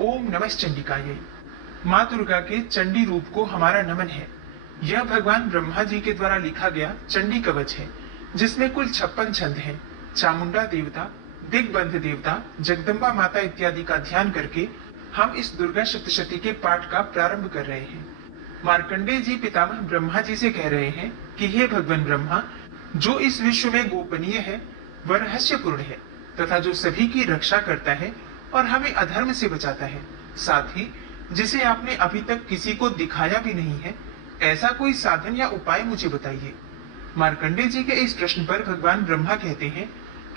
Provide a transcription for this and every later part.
ओम नमः चंडिकायै। माँ दुर्गा के चंडी रूप को हमारा नमन है। यह भगवान ब्रह्मा जी के द्वारा लिखा गया चंडी कवच है, जिसमें कुल 56 छंद हैं। चामुंडा देवता, दिग्बंध देवता, जगदम्बा माता इत्यादि का ध्यान करके हम इस दुर्गा सप्तशती के पाठ का प्रारंभ कर रहे हैं। मार्कंडेय जी पितामह ब्रह्मा जी से कह रहे हैं कि हे भगवान ब्रह्मा, जो इस विश्व में गोपनीय है वह रहस्यपूर्ण है तथा जो सभी की रक्षा करता है और हमें अधर्म से बचाता है, साथ ही जिसे आपने अभी तक किसी को दिखाया भी नहीं है, ऐसा कोई साधन या उपाय मुझे बताइए। मार्कंडेय जी के इस प्रश्न पर भगवान ब्रह्मा कहते हैं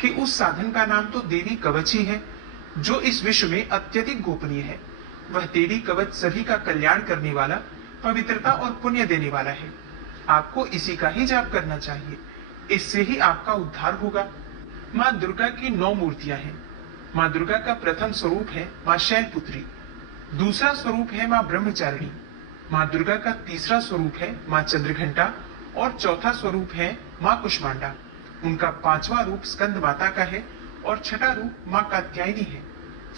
कि उस साधन का नाम तो देवी कवच ही है, जो इस विश्व में अत्यधिक गोपनीय है। वह देवी कवच सभी का कल्याण करने वाला, पवित्रता और पुण्य देने वाला है। आपको इसी का ही जाप करना चाहिए, इससे ही आपका उद्धार होगा। माँ दुर्गा की 9 मूर्तियां हैं। माँ दुर्गा का प्रथम स्वरूप है माँ शैलपुत्री, दूसरा स्वरूप है माँ ब्रह्मचारिणी, माँ दुर्गा का तीसरा स्वरूप है माँ चंद्रघंटा और चौथा स्वरूप है माँ कुष्मांडा। उनका 5वां रूप स्कंद माता का है और छठा रूप माँ कात्यायनी है।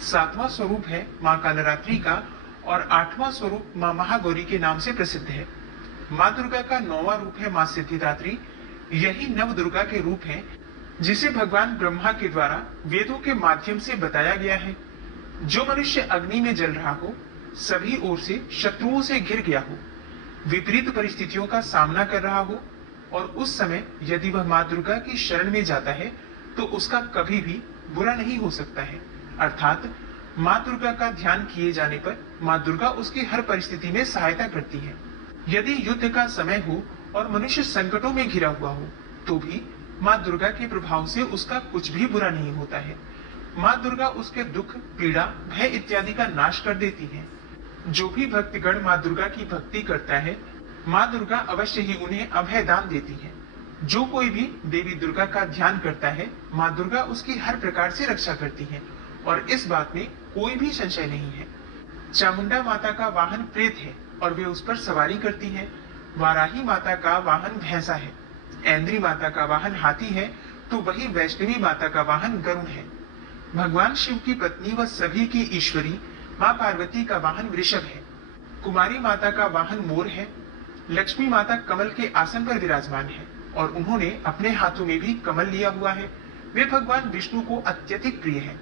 7वां स्वरूप है माँ कालरात्रि का और 8वां स्वरूप माँ महागौरी के नाम से प्रसिद्ध है। माँ दुर्गा का 9वां रूप है माँ सिद्धिदात्री। यही नव दुर्गा के रूप हैं, जिसे भगवान ब्रह्मा के द्वारा वेदों के माध्यम से बताया गया है। जो मनुष्य अग्नि में जल रहा हो, सभी ओर से शत्रुओं से घिर गया हो, विपरीत परिस्थितियों का सामना कर रहा हो और उस समय यदि वह माँ दुर्गा की शरण में जाता है तो उसका कभी भी बुरा नहीं हो सकता है। अर्थात माँ दुर्गा का ध्यान किए जाने पर माँ दुर्गा उसकी हर परिस्थिति में सहायता करती है। यदि युद्ध का समय हो और मनुष्य संकटों में घिरा हुआ हो, तो भी माँ दुर्गा के प्रभाव से उसका कुछ भी बुरा नहीं होता है। माँ दुर्गा उसके दुख, पीड़ा, भय इत्यादि का नाश कर देती है। जो भी भक्तगण माँ दुर्गा की भक्ति करता है, माँ दुर्गा अवश्य ही उन्हें अभय दान देती है। जो कोई भी देवी दुर्गा का ध्यान करता है, माँ दुर्गा उसकी हर प्रकार से रक्षा करती है और इस बात में कोई भी संशय नहीं है। चामुंडा माता का वाहन प्रेत है और वे उस पर सवारी करती है। वाराही माता का वाहन भैंसा है। ऐन्द्री माता का वाहन हाथी है, तो वही वैष्णवी माता का वाहन गरुड़ है। भगवान शिव की पत्नी व सभी की ईश्वरी माँ पार्वती का वाहन वृषभ है। कुमारी माता का वाहन मोर है। लक्ष्मी माता कमल के आसन पर विराजमान है और उन्होंने अपने हाथों में भी कमल लिया हुआ है। वे भगवान विष्णु को अत्यधिक प्रिय है।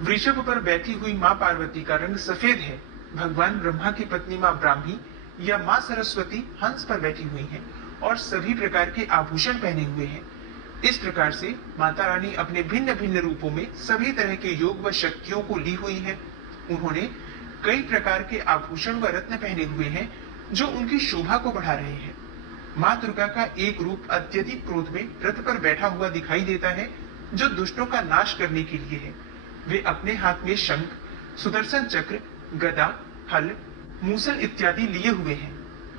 वृषभ पर बैठी हुई माँ पार्वती का रंग सफेद है। भगवान ब्रह्मा की पत्नी माँ ब्राह्मी या माँ सरस्वती हंस पर बैठी हुई है और सभी प्रकार के आभूषण पहने हुए हैं। इस प्रकार से माता रानी अपने भिन्न भिन्न रूपों में सभी तरह के योग व शक्तियों को ली हुई है। उन्होंने कई प्रकार के आभूषण व रत्न पहने हुए हैं, जो उनकी शोभा को बढ़ा रहे हैं। माँ दुर्गा का एक रूप अत्यधिक क्रोध में रथ पर बैठा हुआ दिखाई देता है, जो दुष्टों का नाश करने के लिए है। वे अपने हाथ में शंख, सुदर्शन चक्र, गदा, हल, मूसल इत्यादि लिए हुए हैं।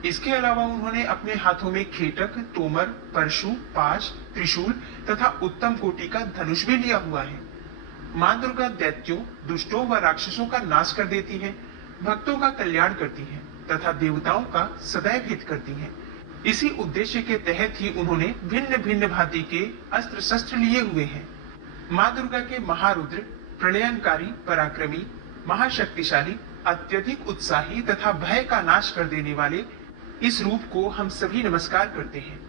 इसके अलावा उन्होंने अपने हाथों में खेटक, तोमर, परशु, पाश, त्रिशूल तथा उत्तम कोटि का धनुष भी लिया हुआ है। माँ दुर्गा दैत्यों, दुष्टों व राक्षसों का नाश कर देती है, भक्तों का कल्याण करती है तथा देवताओं का सदैव हित करती है। इसी उद्देश्य के तहत ही उन्होंने भिन्न भिन्न भांति के अस्त्र शस्त्र लिए हुए हैं। माँ दुर्गा के महारुद्र, प्रलयंकारी, पराक्रमी, महाशक्तिशाली, अत्यधिक उत्साही तथा भय का नाश कर देने वाले इस रूप को हम सभी नमस्कार करते हैं।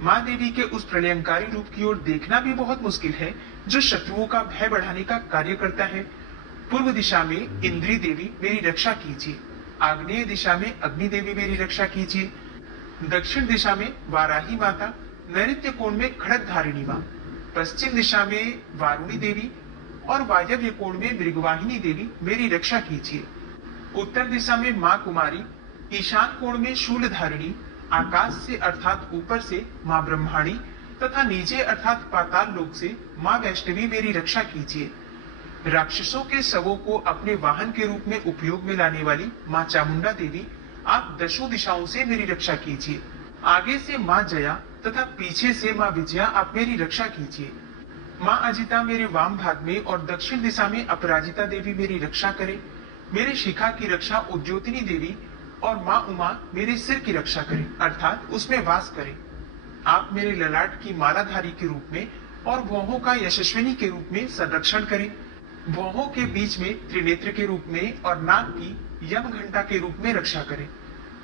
माँ देवी के उस प्रलयंकारी रूप की ओर देखना भी बहुत मुश्किल है, जो शत्रुओं का भय बढ़ाने का कार्य करता है। पूर्व दिशा में इंद्री देवी मेरी रक्षा कीजिए, आग्नेय दिशा में अग्नि देवी मेरी रक्षा कीजिए, दक्षिण दिशा में वाराही माता, नैऋत्य कोण में खड़ग धारिणी माँ, पश्चिम दिशा में वारुणी देवी और वायव्य कोण में मृगवाहिनी देवी मेरी रक्षा कीजिए। उत्तर दिशा में माँ कुमारी, ईशान कोण में शूलधारिणी, आकाश से अर्थात ऊपर से माँ ब्रह्माणी तथा नीचे अर्थात पाताल लोक से माँ वैष्णवी मेरी रक्षा कीजिए। राक्षसों के शवों को अपने वाहन के रूप में उपयोग में लाने वाली माँ चामुंडा देवी, आप दशों दिशाओं से मेरी रक्षा कीजिए। आगे से माँ जया तथा पीछे से माँ विजया आप मेरी रक्षा कीजिए। माँ अजिता मेरे वाम भाग में और दक्षिण दिशा में अपराजिता देवी मेरी रक्षा करे। मेरे शिखा की रक्षा उद्योतिनी देवी और माँ उमा मेरे सिर की रक्षा करें, अर्थात उसमें वास करें। आप मेरे ललाट की मालाधारी के रूप में और भौहों का यशस्विनी के रूप में संरक्षण करें। भौहों के बीच में त्रिनेत्र के रूप में और नाक की यम घंटा के रूप में रक्षा करें।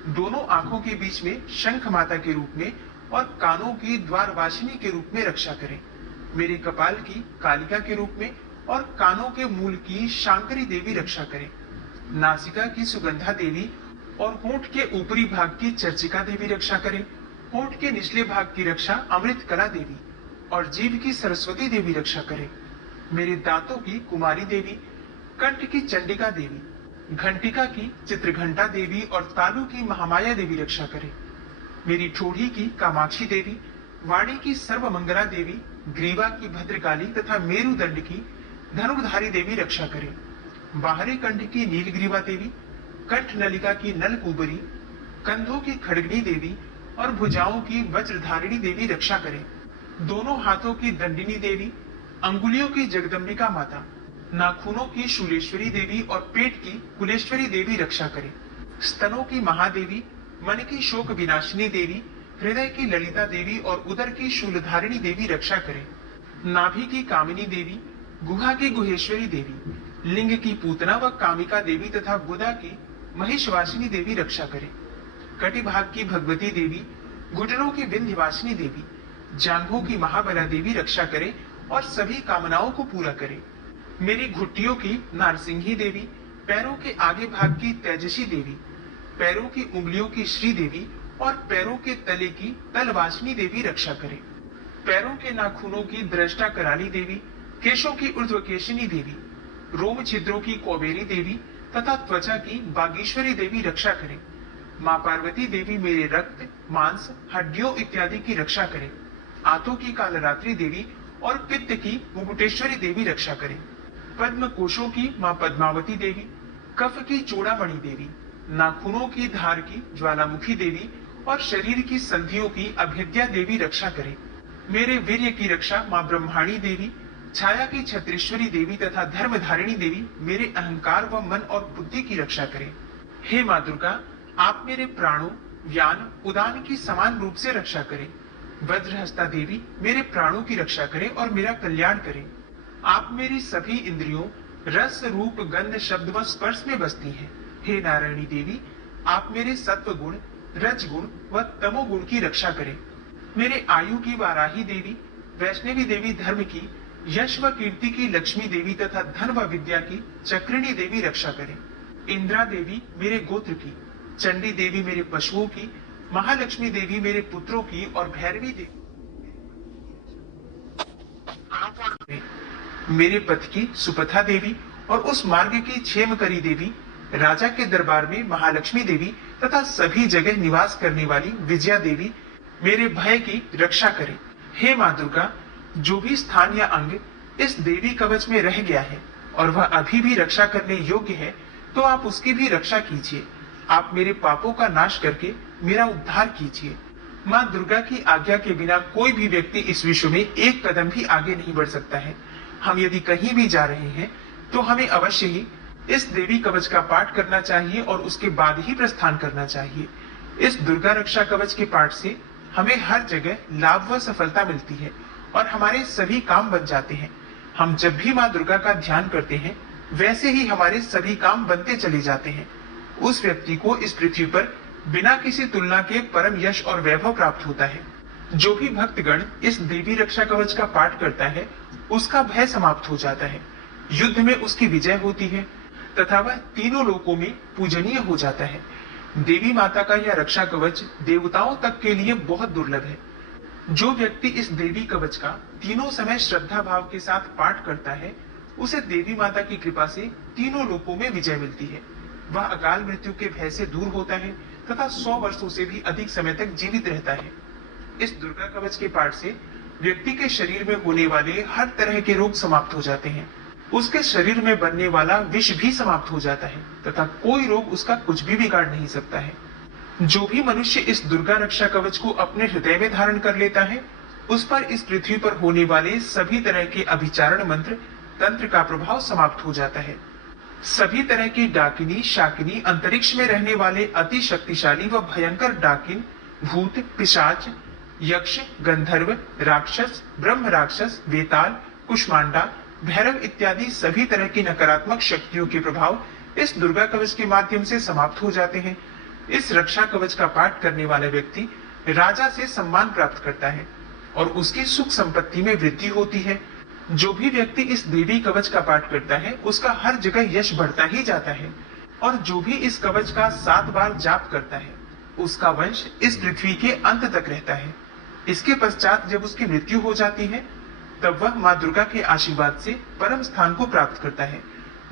दोनों आंखों के बीच में शंख माता के रूप में और कानों की द्वारवासिनी के रूप में रक्षा करें। मेरे कपाल की कालिका के रूप में और कानों के मूल की शांकरी देवी रक्षा करें। नासिका की सुगंधा देवी और होंठ के ऊपरी भाग की चर्चिका देवी रक्षा करें। होंठ के निचले भाग की रक्षा अमृत कला देवी और जीभ की सरस्वती देवी रक्षा करें। मेरे दांतों की कुमारी देवी, कंठ की चंडिका देवी, घंटिका की चित्रघंटा देवी और तालु की महामाया देवी रक्षा करें। मेरी ठोड़ी की कामाक्षी देवी, वाणी की सर्वमंगला देवी, ग्रीवा की भद्रकाली तथा मेरुदंड की धनुर्धारी देवी रक्षा करें। बाहरी कंठ की नीलग्रीवा देवी, कंठ नलिका की नलकूबरी, कंधों की खड़गनी देवी और भुजाओं की वज्रधारिणी देवी रक्षा करें। दोनों हाथों की दंडिनी देवी, अंगुलियों की जगदम्बिका माता, नाखूनों की शूलेश्वरी देवी और पेट की कुलेश्वरी देवी रक्षा करें। स्तनों की महादेवी, मन की शोक विनाशिनी देवी, हृदय की ललिता देवी और उदर की शूलधारिणी देवी रक्षा करें। नाभि की कामिनी देवी, गुहा की गुहेश्वरी देवी, लिंग की पूतना व कामिका देवी तथा गुदा की महिषवासिनी देवी रक्षा करें। कटिभाग की भगवती देवी, घुटनों की विंध्यवासिनी देवी, जांघों की महाबला देवी रक्षा करे और सभी कामनाओं को पूरा करे। मेरी घुट्टियों की नारसिंही देवी, पैरों के आगे भाग की तेजसी देवी, पैरों की उंगलियों की श्री देवी और पैरों के तले की तलवासिनी देवी रक्षा करे। पैरों के नाखूनों की दृष्टा कराली देवी, केशों की ऊर्ध्वकेशिनी देवी, रोम छिद्रों की कौबेरी देवी तथा त्वचा की बागेश्वरी देवी रक्षा करे। माँ पार्वती देवी मेरे रक्त, मांस, हड्डियों इत्यादि की रक्षा करे। आंतों की कालरात्रि देवी और पित्त की मुकुटेश्वरी देवी रक्षा करे। पद्म कोशों की माँ पद्मावती देवी, कफ की चूड़ामणि देवी, नाखूनों की धार की ज्वालामुखी देवी और शरीर की संधियों की अभेद्या देवी रक्षा करे। मेरे वीर्य की रक्षा माँ ब्रह्माणी देवी, छाया की छत्रेश्वरी देवी तथा धर्मधारिणी देवी मेरे अहंकार व मन और बुद्धि की रक्षा करे। हे माँ दुर्गा, आप मेरे प्राणों, व्यान, उदान की समान रूप से रक्षा करें। वज्रहस्ता देवी मेरे प्राणों की रक्षा करें और मेरा कल्याण करें। आप मेरी सभी इंद्रियों, रस, रूप, गंध, शब्द व स्पर्श में बसती हैं। हे नारायणी देवी, आप मेरे सत्व गुण, रज गुण व तमो गुण की रक्षा करें। मेरे आयु की वाराही देवी, वैष्णवी देवी धर्म की, यश व कीर्ति की लक्ष्मी देवी तथा धन व विद्या की चक्रिणी देवी रक्षा करें। इंद्रा देवी मेरे गोत्र की, चंडी देवी मेरे पशुओं की, महालक्ष्मी देवी मेरे पुत्रों की और भैरवी देवी मेरे पथ की सुपथा देवी और उस मार्ग की क्षेमकरी देवी, राजा के दरबार में महालक्ष्मी देवी तथा सभी जगह निवास करने वाली विजया देवी मेरे भय की रक्षा करें। हे माँ दुर्गा, जो भी स्थान या अंग इस देवी कवच में रह गया है और वह अभी भी रक्षा करने योग्य है, तो आप उसकी भी रक्षा कीजिए। आप मेरे पापों का नाश करके मेरा उद्धार कीजिए। माँ दुर्गा की आज्ञा के बिना कोई भी व्यक्ति इस विश्व में एक कदम भी आगे नहीं बढ़ सकता है। हम यदि कहीं भी जा रहे हैं तो हमें अवश्य ही इस देवी कवच का पाठ करना चाहिए और उसके बाद ही प्रस्थान करना चाहिए। इस दुर्गा रक्षा कवच के पाठ से हमें हर जगह लाभ व सफलता मिलती है और हमारे सभी काम बन जाते हैं। हम जब भी माँ दुर्गा का ध्यान करते हैं, वैसे ही हमारे सभी काम बनते चले जाते हैं। उस व्यक्ति को इस पृथ्वी पर बिना किसी तुलना के परम यश और वैभव प्राप्त होता है। जो भी भक्तगण इस देवी रक्षा कवच का पाठ करता है, उसका भय समाप्त हो जाता है, युद्ध में उसकी विजय होती है तथा वह तीनों लोकों में पूजनीय हो जाता है। देवी माता का यह रक्षा कवच देवताओं तक के लिए बहुत दुर्लभ है। जो व्यक्ति इस देवी कवच का तीनों समय श्रद्धा भाव के साथ पाठ करता है, उसे देवी माता की कृपा से तीनों लोकों में विजय मिलती है। वह अकाल मृत्यु के भय से दूर होता है तथा 100 वर्षों से भी अधिक समय तक जीवित रहता है। इस दुर्गा कवच के पाठ से व्यक्ति के शरीर में होने वाले हर तरह के रोग समाप्त हो जाते हैं। उसके शरीर में बनने वाला विष भी समाप्त हो जाता है तथा कोई रोग उसका कुछ भी बिगाड़ नहीं सकता है। जो भी मनुष्य इस दुर्गा रक्षा कवच को अपने हृदय में धारण कर लेता है, उस पर इस पृथ्वी पर होने वाले सभी तरह के अभिचारण मंत्र, तंत्र का प्रभाव समाप्त हो जाता है। सभी तरह की डाकिनी, शाकिनी, अंतरिक्ष में रहने वाले अति शक्तिशाली व भयंकर डाकिन, भूत, पिशाच, यक्ष, गंधर्व, राक्षस, ब्रह्म राक्षस, वेताल, कुष्मांडा, भैरव इत्यादि सभी तरह की नकारात्मक शक्तियों के प्रभाव इस दुर्गा कवच के माध्यम से समाप्त हो जाते हैं। इस रक्षा कवच का पाठ करने वाला व्यक्ति राजा से सम्मान प्राप्त करता है और उसकी सुख संपत्ति में वृद्धि होती है। जो भी व्यक्ति इस देवी कवच का पाठ करता है उसका हर जगह यश बढ़ता ही जाता है और जो भी इस कवच का 7 बार जाप करता है उसका वंश इस पृथ्वी के अंत तक रहता है। इसके पश्चात जब उसकी मृत्यु हो जाती है तब वह माँ दुर्गा के आशीर्वाद से परम स्थान को प्राप्त करता है,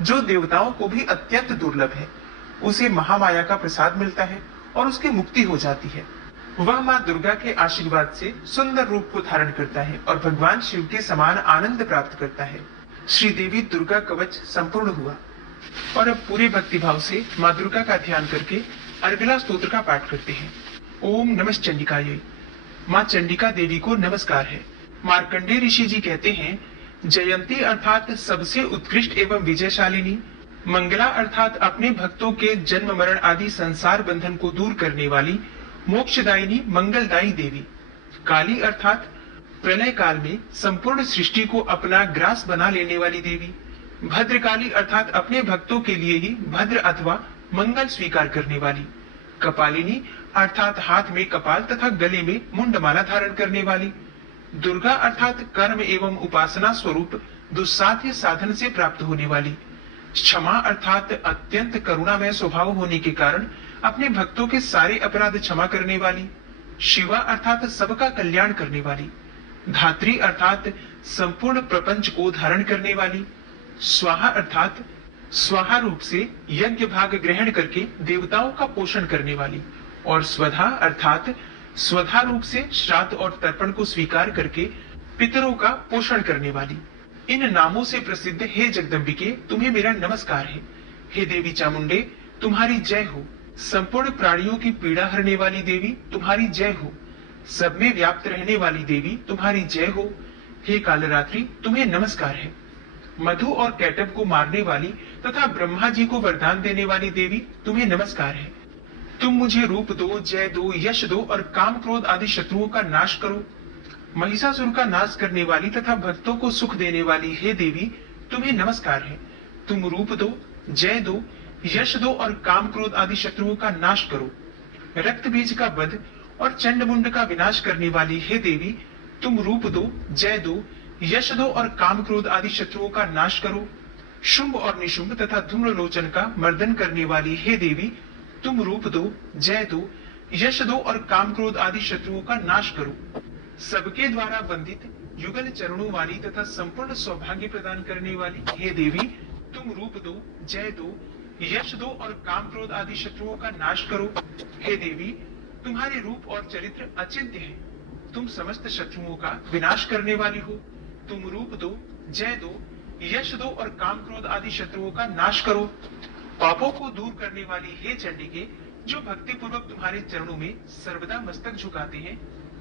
जो देवताओं को भी अत्यंत दुर्लभ है। उसे महामाया का प्रसाद मिलता है और उसकी मुक्ति हो जाती है। वह माँ दुर्गा के आशीर्वाद से सुंदर रूप को धारण करता है और भगवान शिव के समान आनंद प्राप्त करता है। श्री देवी दुर्गा कवच संपूर्ण हुआ और अब पूरे भक्तिभाव से माँ दुर्गा का ध्यान करके अर्गला स्तोत्र का पाठ करते हैं। ओम नमः चंडिकायै। माँ चंडिका देवी को नमस्कार है। मार्कंडेय ऋषि जी कहते हैं, जयंती अर्थात सबसे उत्कृष्ट एवं विजयशालिनी, मंगला अर्थात अपने भक्तों के जन्म मरण आदि संसार बंधन को दूर करने वाली मोक्षदायिनी मंगलदायी देवी, काली अर्थात प्रलय काल में संपूर्ण सृष्टि को अपना ग्रास बना लेने वाली देवी, भद्रकाली अर्थात अपने भक्तों के लिए ही भद्र अथवा मंगल स्वीकार करने वाली, कपालिनी अर्थात हाथ में कपाल तथा गले में मुंडमाला धारण करने वाली, दुर्गा अर्थात कर्म एवं उपासना स्वरूप दुस्साध्य साधन से प्राप्त होने वाली, क्षमा अर्थात अत्यंत करुणामय स्वभाव होने के कारण अपने भक्तों के सारे अपराध क्षमा करने वाली, शिवा अर्थात सबका कल्याण करने वाली, धात्री अर्थात संपूर्ण प्रपंच को धारण करने वाली, स्वाहा अर्थात स्वाहा रूप से यज्ञ भाग ग्रहण करके देवताओं का पोषण करने वाली, और स्वधा अर्थात स्वधा रूप से श्राद्ध और तर्पण को स्वीकार करके पितरों का पोषण करने वाली। इन नामों से प्रसिद्ध हे जगदम्बिके, तुम्हें मेरा नमस्कार है। हे देवी चामुंडे, तुम्हारी जय हो। संपूर्ण प्राणियों की पीड़ा हरने वाली देवी, तुम्हारी जय हो। सब में व्याप्त रहने वाली देवी, तुम्हारी जय हो। हे कालरात्रि, तुम्हें नमस्कार है। मधु और कैटब को मारने वाली तथा ब्रह्मा जी को वरदान देने वाली देवी, तुम्हें नमस्कार है। तुम मुझे रूप दो, जय दो, यश दो और काम क्रोध आदि शत्रुओं का नाश करो। महिषासुर का नाश करने वाली तथा भक्तों को सुख देने वाली हे देवी, तुम्हें नमस्कार है। तुम रूप दो, जय दो, यश दो और काम क्रोध आदि शत्रुओं का नाश करो। रक्त बीज का वध और चंड मुंड का विनाश करने वाली हे देवी, तुम रूप दो, जय दो, यश दो और काम क्रोध आदि शत्रुओं का नाश करो। शुंभ और निशुंभ तथा धूम्रलोचन का मर्दन करने वाली हे देवी, तुम रूप दो, जय दो, यश दो और काम क्रोध आदि शत्रुओं का नाश करो। सबके द्वारा वंदित युगल चरणों वाली तथा संपूर्ण सौभाग्य प्रदान करने वाली हे देवी, तुम रूप दो, जय दो, यश दो और काम क्रोध आदि शत्रुओं का नाश करो। हे देवी, तुम्हारे रूप और चरित्र अचिंत्य है। तुम समस्त शत्रुओं का विनाश करने वाली हो। तुम रूप दो, जय दो, यश दो और काम क्रोध आदि शत्रुओं का नाश करो। पापों को दूर करने वाली हे चंडिके, जो भक्ति पूर्वक तुम्हारे चरणों में सर्वदा मस्तक झुकाते हैं,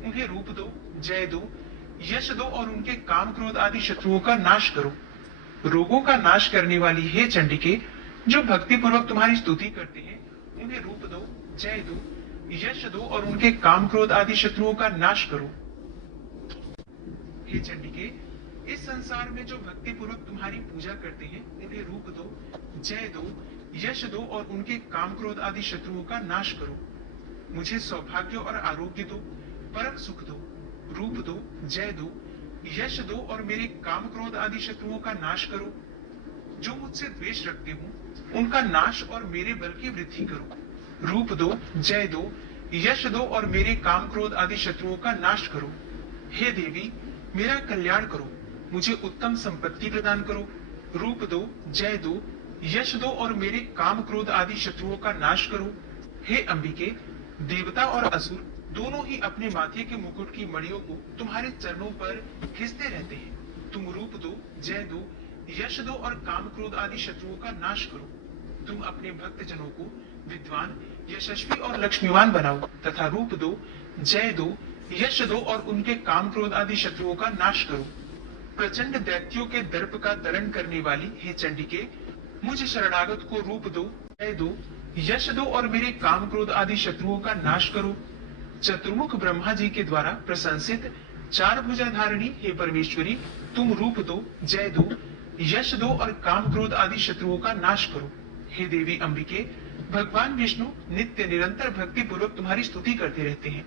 उन्हें रूप दो, जय दो, यश दो और उनके काम क्रोध आदि शत्रुओं का नाश करो। रोगों का नाश करने वाली हे चंडिके, जो भक्ति पूर्वक तुम्हारी स्तुति करते हैं, उन्हें रूप दो, जय दो, यश दो और उनके काम क्रोध आदि शत्रुओं का नाश करो। हे चंडिके, इस संसार में जो भक्ति पूर्वक तुम्हारी पूजा करते हैं, उन्हें रूप दो, जय दो, यश दो और उनके काम क्रोध आदि शत्रुओं का नाश करो। मुझे सौभाग्य और आरोग्य दो, परम सुख दो। रूप दो, जय दो, यश दो और मेरे काम क्रोध आदि शत्रुओं का नाश करो। जो मुझसे द्वेष रखते हो, उनका नाश और मेरे बल की वृद्धि करो। रूप दो, जय दो, यश दो और मेरे काम क्रोध आदि शत्रुओं का नाश करो। हे देवी, मेरा कल्याण करो, मुझे उत्तम संपत्ति प्रदान करो। रूप दो, जय दो, यश दो और मेरे काम क्रोध आदि शत्रुओं का नाश करो। हे अंबिके, देवता और असुर दोनों ही अपने माथे के मुकुट की मणियों को तुम्हारे चरणों पर घिसते रहते हैं। तुम रूप दो, जय दो, यश दो और काम क्रोध आदि शत्रुओं का नाश करो। तुम अपने भक्त जनों को विद्वान, यशस्वी और लक्ष्मीवान बनाओ तथा रूप दो, जय दो, यश दो और उनके काम क्रोध आदि शत्रुओं का नाश करो। प्रचंड दैत्यों के दर्प का दरण करने वाली हे चंडिके, मुझ शरणागत को रूप दो, जय दो, यश दो और मेरे काम क्रोध आदि शत्रुओं का नाश करो। चतुर्मुख ब्रह्मा जी के द्वारा प्रशंसित चार भुजा धारिणी हे परमेश्वरी, तुम रूप दो, जय दो, यश दो और काम क्रोध आदि शत्रुओं का नाश करो। हे देवी अंबिके, भगवान विष्णु नित्य निरंतर भक्ति पूर्वक तुम्हारी स्तुति करते रहते हैं।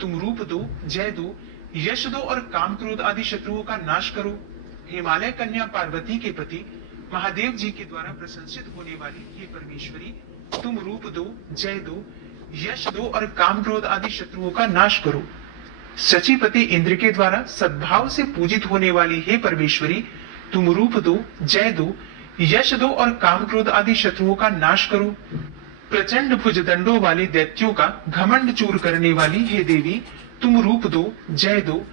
तुम रूप दो, जय दो, यश दो और काम क्रोध आदि शत्रुओं का नाश करो। हिमालय कन्या पार्वती के पति महादेव जी के द्वारा प्रशंसित होने वाली हे परमेश्वरी, तुम रूप दो, जय दो, यश दो और काम क्रोध आदि शत्रुओं का नाश करो। सचीपति इंद्र के द्वारा सद्भाव से पूजित होने वाली हे परमेश्वरी, तुम रूप दो, जय दो, यश दो और काम क्रोध आदि शत्रुओं का नाश करो। प्रचंड भुजदंडों वाले दैत्यों का घमंड चूर करने वाली हे देवी, तुम रूप दो, जय दो,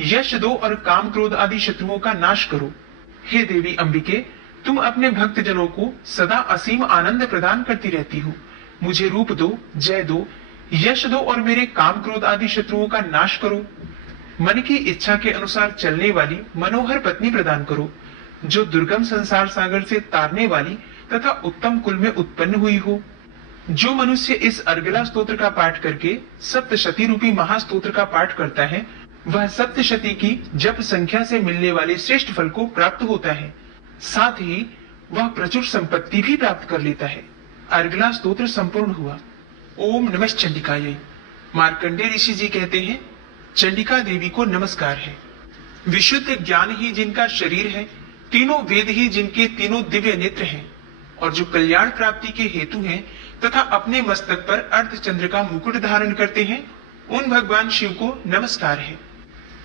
यश दो और काम क्रोध आदि शत्रुओं का नाश करो। हे देवी अंबिके, तुम अपने भक्त जनों को सदा असीम आनंद प्रदान करती रहती हो। मुझे रूप दो, जय दो, यश दो और मेरे काम क्रोध आदि शत्रुओं का नाश करो। मन की इच्छा के अनुसार चलने वाली मनोहर पत्नी प्रदान करो, जो दुर्गम संसार सागर से तारने वाली तथा उत्तम कुल में उत्पन्न हुई हो। जो मनुष्य इस अर्गला स्तोत्र का पाठ करके सप्तशती रूपी महास्तोत्र का पाठ करता है, वह सप्तशती की जप संख्या से मिलने वाले श्रेष्ठ फल को प्राप्त होता है। साथ ही वह प्रचुर संपत्ति भी प्राप्त कर लेता है। अर्गला स्तोत्र संपूर्ण हुआ। ओम नमः चंडिकायै। मार्कंडेय ऋषि जी कहते हैं, चंडिका देवी को नमस्कार है। विशुद्ध ज्ञान ही जिनका शरीर है, तीनों वेद ही जिनके तीनों दिव्य नेत्र हैं, और जो कल्याण प्राप्ति के हेतु हैं तथा अपने मस्तक पर अर्धचंद्र का मुकुट धारण करते हैं, उन भगवान शिव को नमस्कार है।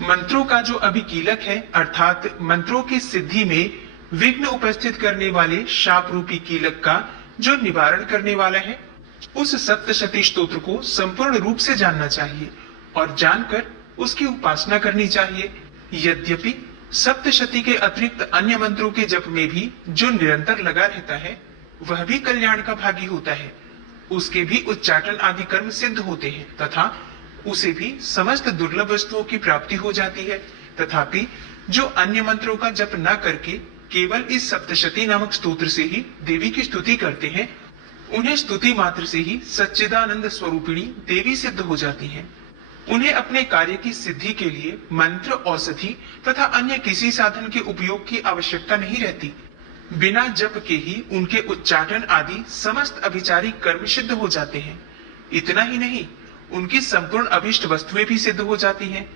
मंत्रों का जो अभिकीलक है, अर्थात मंत्रों की सिद्धि में विघ्न उपस्थित करने वाले शाप रूपी कीलक का जो निवारण करने वाला है, उस सप्तशती स्तोत्र को संपूर्ण रूप से जानना चाहिए और जानकर उसकी उपासना करनी चाहिए। यद्यपि सप्तशती के अतिरिक्त अन्य मंत्रों के जप में भी जो निरंतर लगा रहता है, वह भी कल्याण का भागी होता है। उसके भी उच्चाटन आदि कर्म सिद्ध होते हैं तथा उसे भी समस्त दुर्लभ वस्तुओं की प्राप्ति हो जाती है। तथापि जो अन्य मंत्रों का जप न करके केवल इस सप्तशती नामक स्तोत्र से ही देवी की स्तुति करते हैं, उन्हें स्तुति मात्र से ही सच्चिदानंद स्वरूपिणी देवी सिद्ध हो जाती हैं। उन्हें अपने कार्य की सिद्धि के लिए मंत्र, औषधि तथा अन्य किसी साधन के उपयोग की आवश्यकता नहीं रहती। बिना जप के ही उनके उच्चाटन आदि समस्त अभिचारिक कर्म सिद्ध हो जाते हैं। इतना ही नहीं, उनकी संपूर्ण अभिष्ट वस्तुएं भी सिद्ध हो जाती हैं।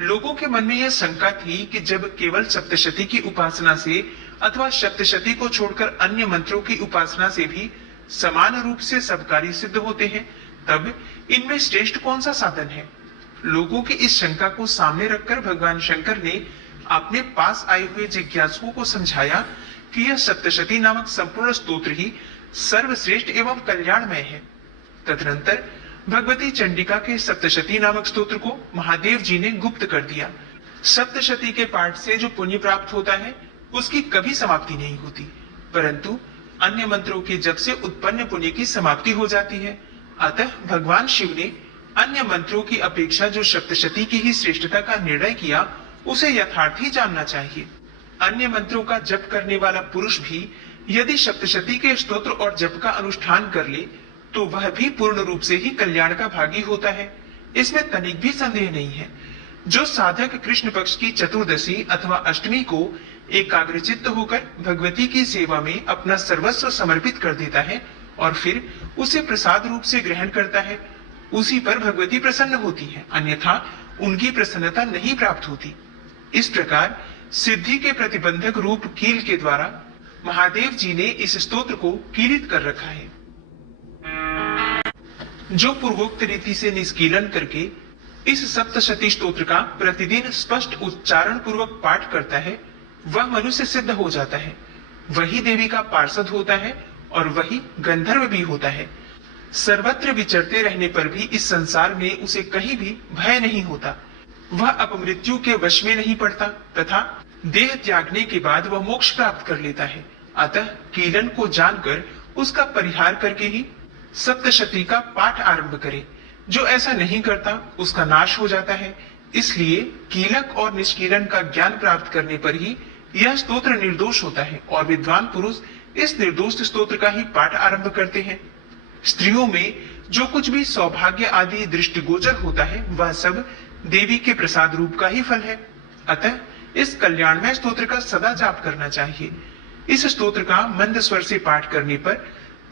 लोगों के मन में यह शंका थी कि जब केवल सप्तशती की उपासना से अथवा सप्तशती को छोड़कर अन्य मंत्रों की उपासना से भी समान रूप से सब कार्य सिद्ध होते हैं, तब इनमें श्रेष्ठ कौन सा साधन है। लोगों की इस शंका को सामने रखकर भगवान शंकर ने अपने पास आए हुए जिज्ञासुओं को समझाया कि यह सप्तशती नामक संपूर्ण स्तोत्र ही सर्वश्रेष्ठ एवं कल्याणमय है। तदनंतर भगवती चंडिका के सप्तशती नामक स्तोत्र को महादेव जी ने गुप्त कर दिया। सप्तशती के पाठ से जो पुण्य प्राप्त होता है, उसकी कभी समाप्ति नहीं होती, परंतु अन्य मंत्रों के जप से उत्पन्न पुण्य की समाप्ति हो जाती है। अतः भगवान शिव ने अन्य मंत्रों की अपेक्षा जो सप्तशती की ही श्रेष्ठता का निर्णय किया, उसे यथार्थ ही जानना चाहिए। अन्य मंत्रों का जप करने वाला पुरुष भी यदि सप्तशती के स्तोत्र और जप का अनुष्ठान कर ले, तो वह भी पूर्ण रूप से ही कल्याण का भागी होता है। इसमें तनिक भी संदेह नहीं है। जो साधक कृष्ण पक्ष की चतुर्दशी अथवा अष्टमी को एकाग्रचित्त होकर भगवती की सेवा में अपना सर्वस्व समर्पित कर देता है और फिर उसे प्रसाद रूप से ग्रहण करता है, उसी पर भगवती प्रसन्न होती है, अन्यथा उनकी प्रसन्नता नहीं प्राप्त होती। इस प्रकार सिद्धि के प्रतिबंधक रूप कील के द्वारा महादेव जी ने इस स्तोत्र को कीलित कर रखा है। जो पूर्वोक्त रीति से निष्कीलन करके इस सप्तशती स्तोत्र का प्रतिदिन स्पष्ट उच्चारण पूर्वक पाठ करता है, वह मनुष्य सिद्ध हो जाता है, वही देवी का पार्षद होता है और वही गंधर्व भी होता है। सर्वत्र विचरते रहने पर भी इस संसार में उसे कहीं भी भय नहीं होता। वह अपमृत्यु के वश में नहीं पड़ता तथा देह त्यागने के बाद वह मोक्ष प्राप्त कर लेता है। अतः कीलन को जानकर उसका परिहार करके ही सप्तशती का पाठ आरंभ करे। जो ऐसा नहीं करता उसका नाश हो जाता है। इसलिए कीलक और निष्कीलन का ज्ञान प्राप्त करने पर ही यह स्तोत्र निर्दोष होता है और विद्वान पुरुष इस निर्दोष स्तोत्र का ही पाठ आरंभ करते हैं। स्त्रियों में जो कुछ भी सौभाग्य आदि दृष्टिगोचर होता है, वह सब देवी के प्रसाद रूप का ही फल है। अतः इस कल्याणमय स्तोत्र का सदा जाप करना चाहिए। इस स्तोत्र का मंद स्वर से पाठ करने पर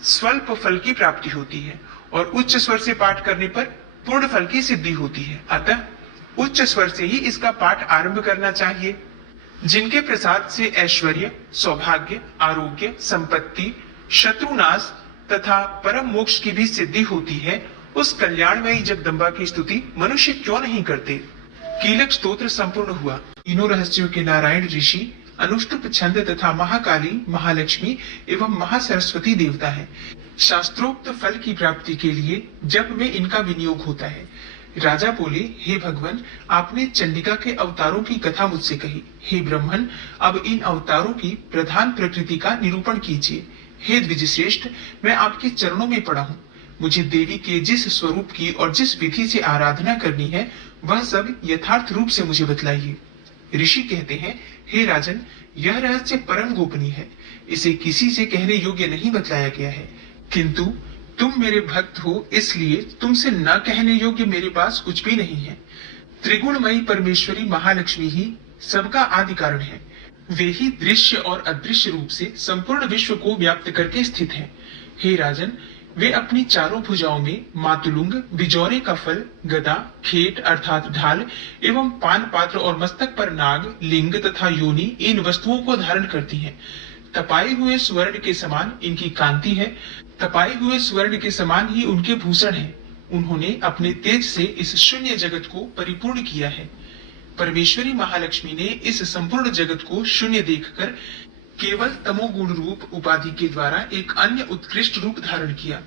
स्वल्प फल की प्राप्ति होती है और उच्च स्वर से पाठ करने पर पूर्ण फल की सिद्धि होती है। अतः उच्च स्वर से ही इसका पाठ आरंभ करना चाहिए। जिनके प्रसाद से ऐश्वर्य, सौभाग्य, आरोग्य, संपत्ति, शत्रुनाश तथा परम मोक्ष की भी सिद्धि होती है, उस कल्याणमयी जगदम्बा की स्तुति मनुष्य क्यों नहीं करते। कीलक स्तोत्र संपूर्ण हुआ। तीनों रहस्यों के नारायण ऋषि अनुष्टुप छंद तथा महाकाली, महालक्ष्मी एवं महासरस्वती देवता है। शास्त्रोक्त फल की प्राप्ति के लिए जप में इनका विनियोग होता है। राजा बोले, हे भगवान, आपने चंडिका के अवतारों की कथा मुझसे कही। हे ब्रह्मन, अब इन अवतारों की प्रधान प्रकृति का निरूपण कीजिए। हे द्विजश्रेष्ठ, मैं आपके चरणों में पड़ा हूँ। मुझे देवी के जिस स्वरूप की और जिस विधि से आराधना करनी है, वह सब यथार्थ रूप से मुझे बतलाइए। ऋषि कहते हैं, हे राजन, यह रहस्य परम गोपनीय है। इसे किसी से कहने योग्य नहीं बतलाया गया है, किंतु तुम मेरे भक्त हो, इसलिए तुमसे न कहने योग्य मेरे पास कुछ भी नहीं है। त्रिगुणमयी परमेश्वरी महालक्ष्मी ही सबका आदि कारण है। वे ही दृश्य और अदृश्य रूप से संपूर्ण विश्व को व्याप्त करके स्थित हैं। हे राजन, वे अपनी चारों भुजाओं में मातुलुंग, बिजौरे का फल, गदा, खेट अर्थात ढाल एवं पान पात्र और मस्तक पर नाग, लिंग तथा योनि इन वस्तुओं को धारण करती हैं। तपाए हुए स्वर्ण के समान इनकी कांति है। तपाए हुए स्वर्ण के समान ही उनके भूषण है। उन्होंने अपने तेज से इस शून्य जगत को परिपूर्ण किया है। परमेश्वरी महालक्ष्मी ने इस संपूर्ण जगत को शून्य देखकर केवल तमोगुण रूप उपाधि के द्वारा एक अन्य उत्कृष्ट रूप धारण किया।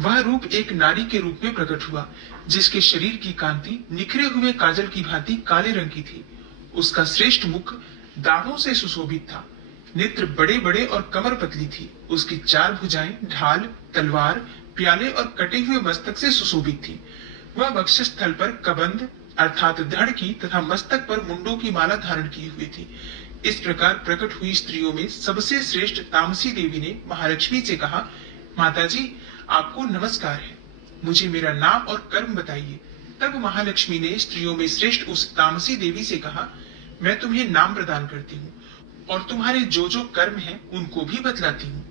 वह रूप एक नारी के रूप में प्रकट हुआ, जिसके शरीर की कांति निखरे हुए काजल की भांति काले रंग की थी। उसका श्रेष्ठ मुख दाढ़ों से सुशोभित था। नेत्र बड़े बड़े और कमर पतली थी। उसकी चार भुजाएं ढाल, तलवार, प्याले और कटे हुए मस्तक से सुशोभित थी। वह वक्षस्थल पर कबंध अर्थात धड़ की तथा मस्तक पर मुंडों की माला धारण की हुई थी। इस प्रकार प्रकट हुई स्त्रियों में सबसे श्रेष्ठ तामसी देवी ने महालक्ष्मी से कहा, माताजी, आपको नमस्कार है। मुझे मेरा नाम और कर्म बताइए। तब महालक्ष्मी ने स्त्रियों में श्रेष्ठ उस तामसी देवी से कहा, मैं तुम्हें नाम प्रदान करती हूँ और तुम्हारे जो जो कर्म हैं उनको भी बतलाती हूँ।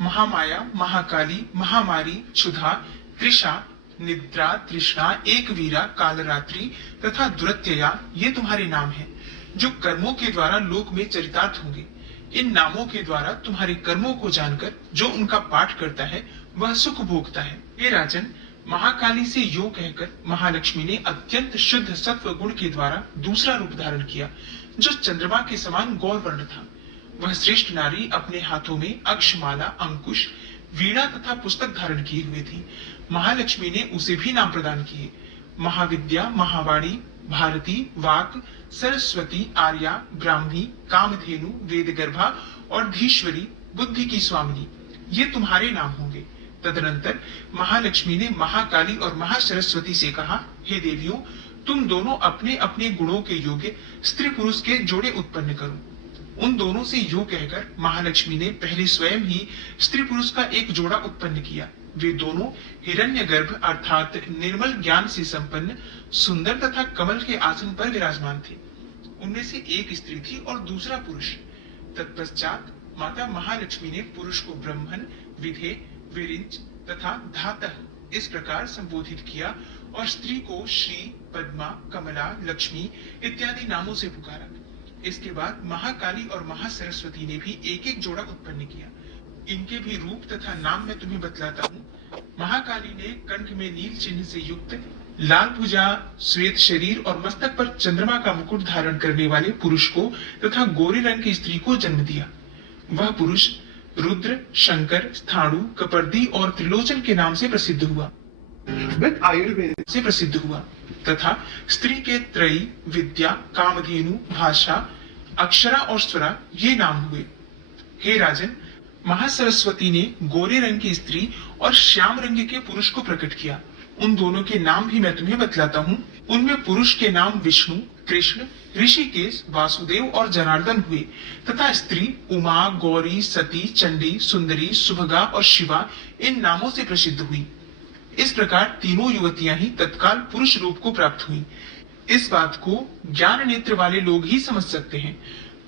महामाया, महाकाली, महामारी, क्षुधा, त्रिषा, निद्रा, तृष्णा, एक वीरा, कालरात्रि तथा दुरत्यया, ये तुम्हारे नाम हैं, जो कर्मों के द्वारा लोक में चरितार्थ होंगे। इन नामों के द्वारा तुम्हारे कर्मों को जानकर जो उनका पाठ करता है वह सुख भोगता है। हे राजन, महाकाली से यो कहकर महालक्ष्मी ने अत्यंत शुद्ध सत्व गुण के द्वारा दूसरा रूप धारण किया, जो चंद्रमा के समान गौर वर्ण था। वह श्रेष्ठ नारी अपने हाथों में अक्षमाला, अंकुश, वीणा तथा पुस्तक धारण किए हुए थी। महालक्ष्मी ने उसे भी नाम प्रदान किए। महाविद्या, महावाणी, भारती, वाक, सरस्वती, आर्या, ब्राह्मी, कामधेनु, वेदगर्भा और धीश्वरी, बुद्धि की स्वामिनी, ये तुम्हारे नाम होंगे। तदनंतर महालक्ष्मी ने महाकाली और महासरस्वती से कहा, हे देवियों, तुम दोनों अपने अपने गुणों के योग्य स्त्री पुरुष के जोड़े उत्पन्न करो। उन दोनों से यो कहकर महालक्ष्मी ने पहले स्वयं ही स्त्री पुरुष का एक जोड़ा उत्पन्न किया। वे दोनों हिरण्यगर्भ अर्थात निर्मल ज्ञान से संपन्न, सुंदर तथा कमल के आसन पर विराजमान थे। उनमें से एक स्त्री थी और दूसरा पुरुष। तत्पश्चात माता महालक्ष्मी ने पुरुष को ब्रह्मन, विधे, विरिंच तथा धातः इस प्रकार संबोधित किया और स्त्री को श्री, पद्मा, कमला, लक्ष्मी इत्यादि नामों से पुकारा। इसके बाद महाकाली और महासरस्वती ने भी एक एक जोड़ा उत्पन्न किया। इनके भी रूप तथा नाम मैं तुम्हें बतलाता हूँ। महाकाली ने कंठ में नील चिन्ह से युक्त लाल भुजा, श्वेत शरीर और मस्तक पर चंद्रमा का मुकुट धारण करने वाले पुरुष को तथा गोरे रंग की स्त्री को जन्म दिया। वह पुरुष रुद्र, शंकर, स्थाणु, कपर्दी और त्रिलोचन के नाम से प्रसिद्ध हुआ। आयुर्वेद से प्रसिद्ध हुआ तथा स्त्री के त्रयी, विद्या, कामधेनु, भाषा, अक्षरा और स्वरा ये नाम हुए। हे राजन, महासरस्वती ने गोरे रंग की स्त्री और श्याम रंग के पुरुष को प्रकट किया। उन दोनों के नाम भी मैं तुम्हें बतलाता हूँ। उनमें पुरुष के नाम विष्णु, कृष्ण, ऋषिकेश, वासुदेव और जनार्दन हुए तथा स्त्री उमा, गौरी, सती, चंडी, सुंदरी, सुभगा और शिवा इन नामों से प्रसिद्ध हुई। इस प्रकार तीनों युवतियां ही तत्काल पुरुष रूप को प्राप्त हुई। इस बात को ज्ञान नेत्र वाले लोग ही समझ सकते हैं,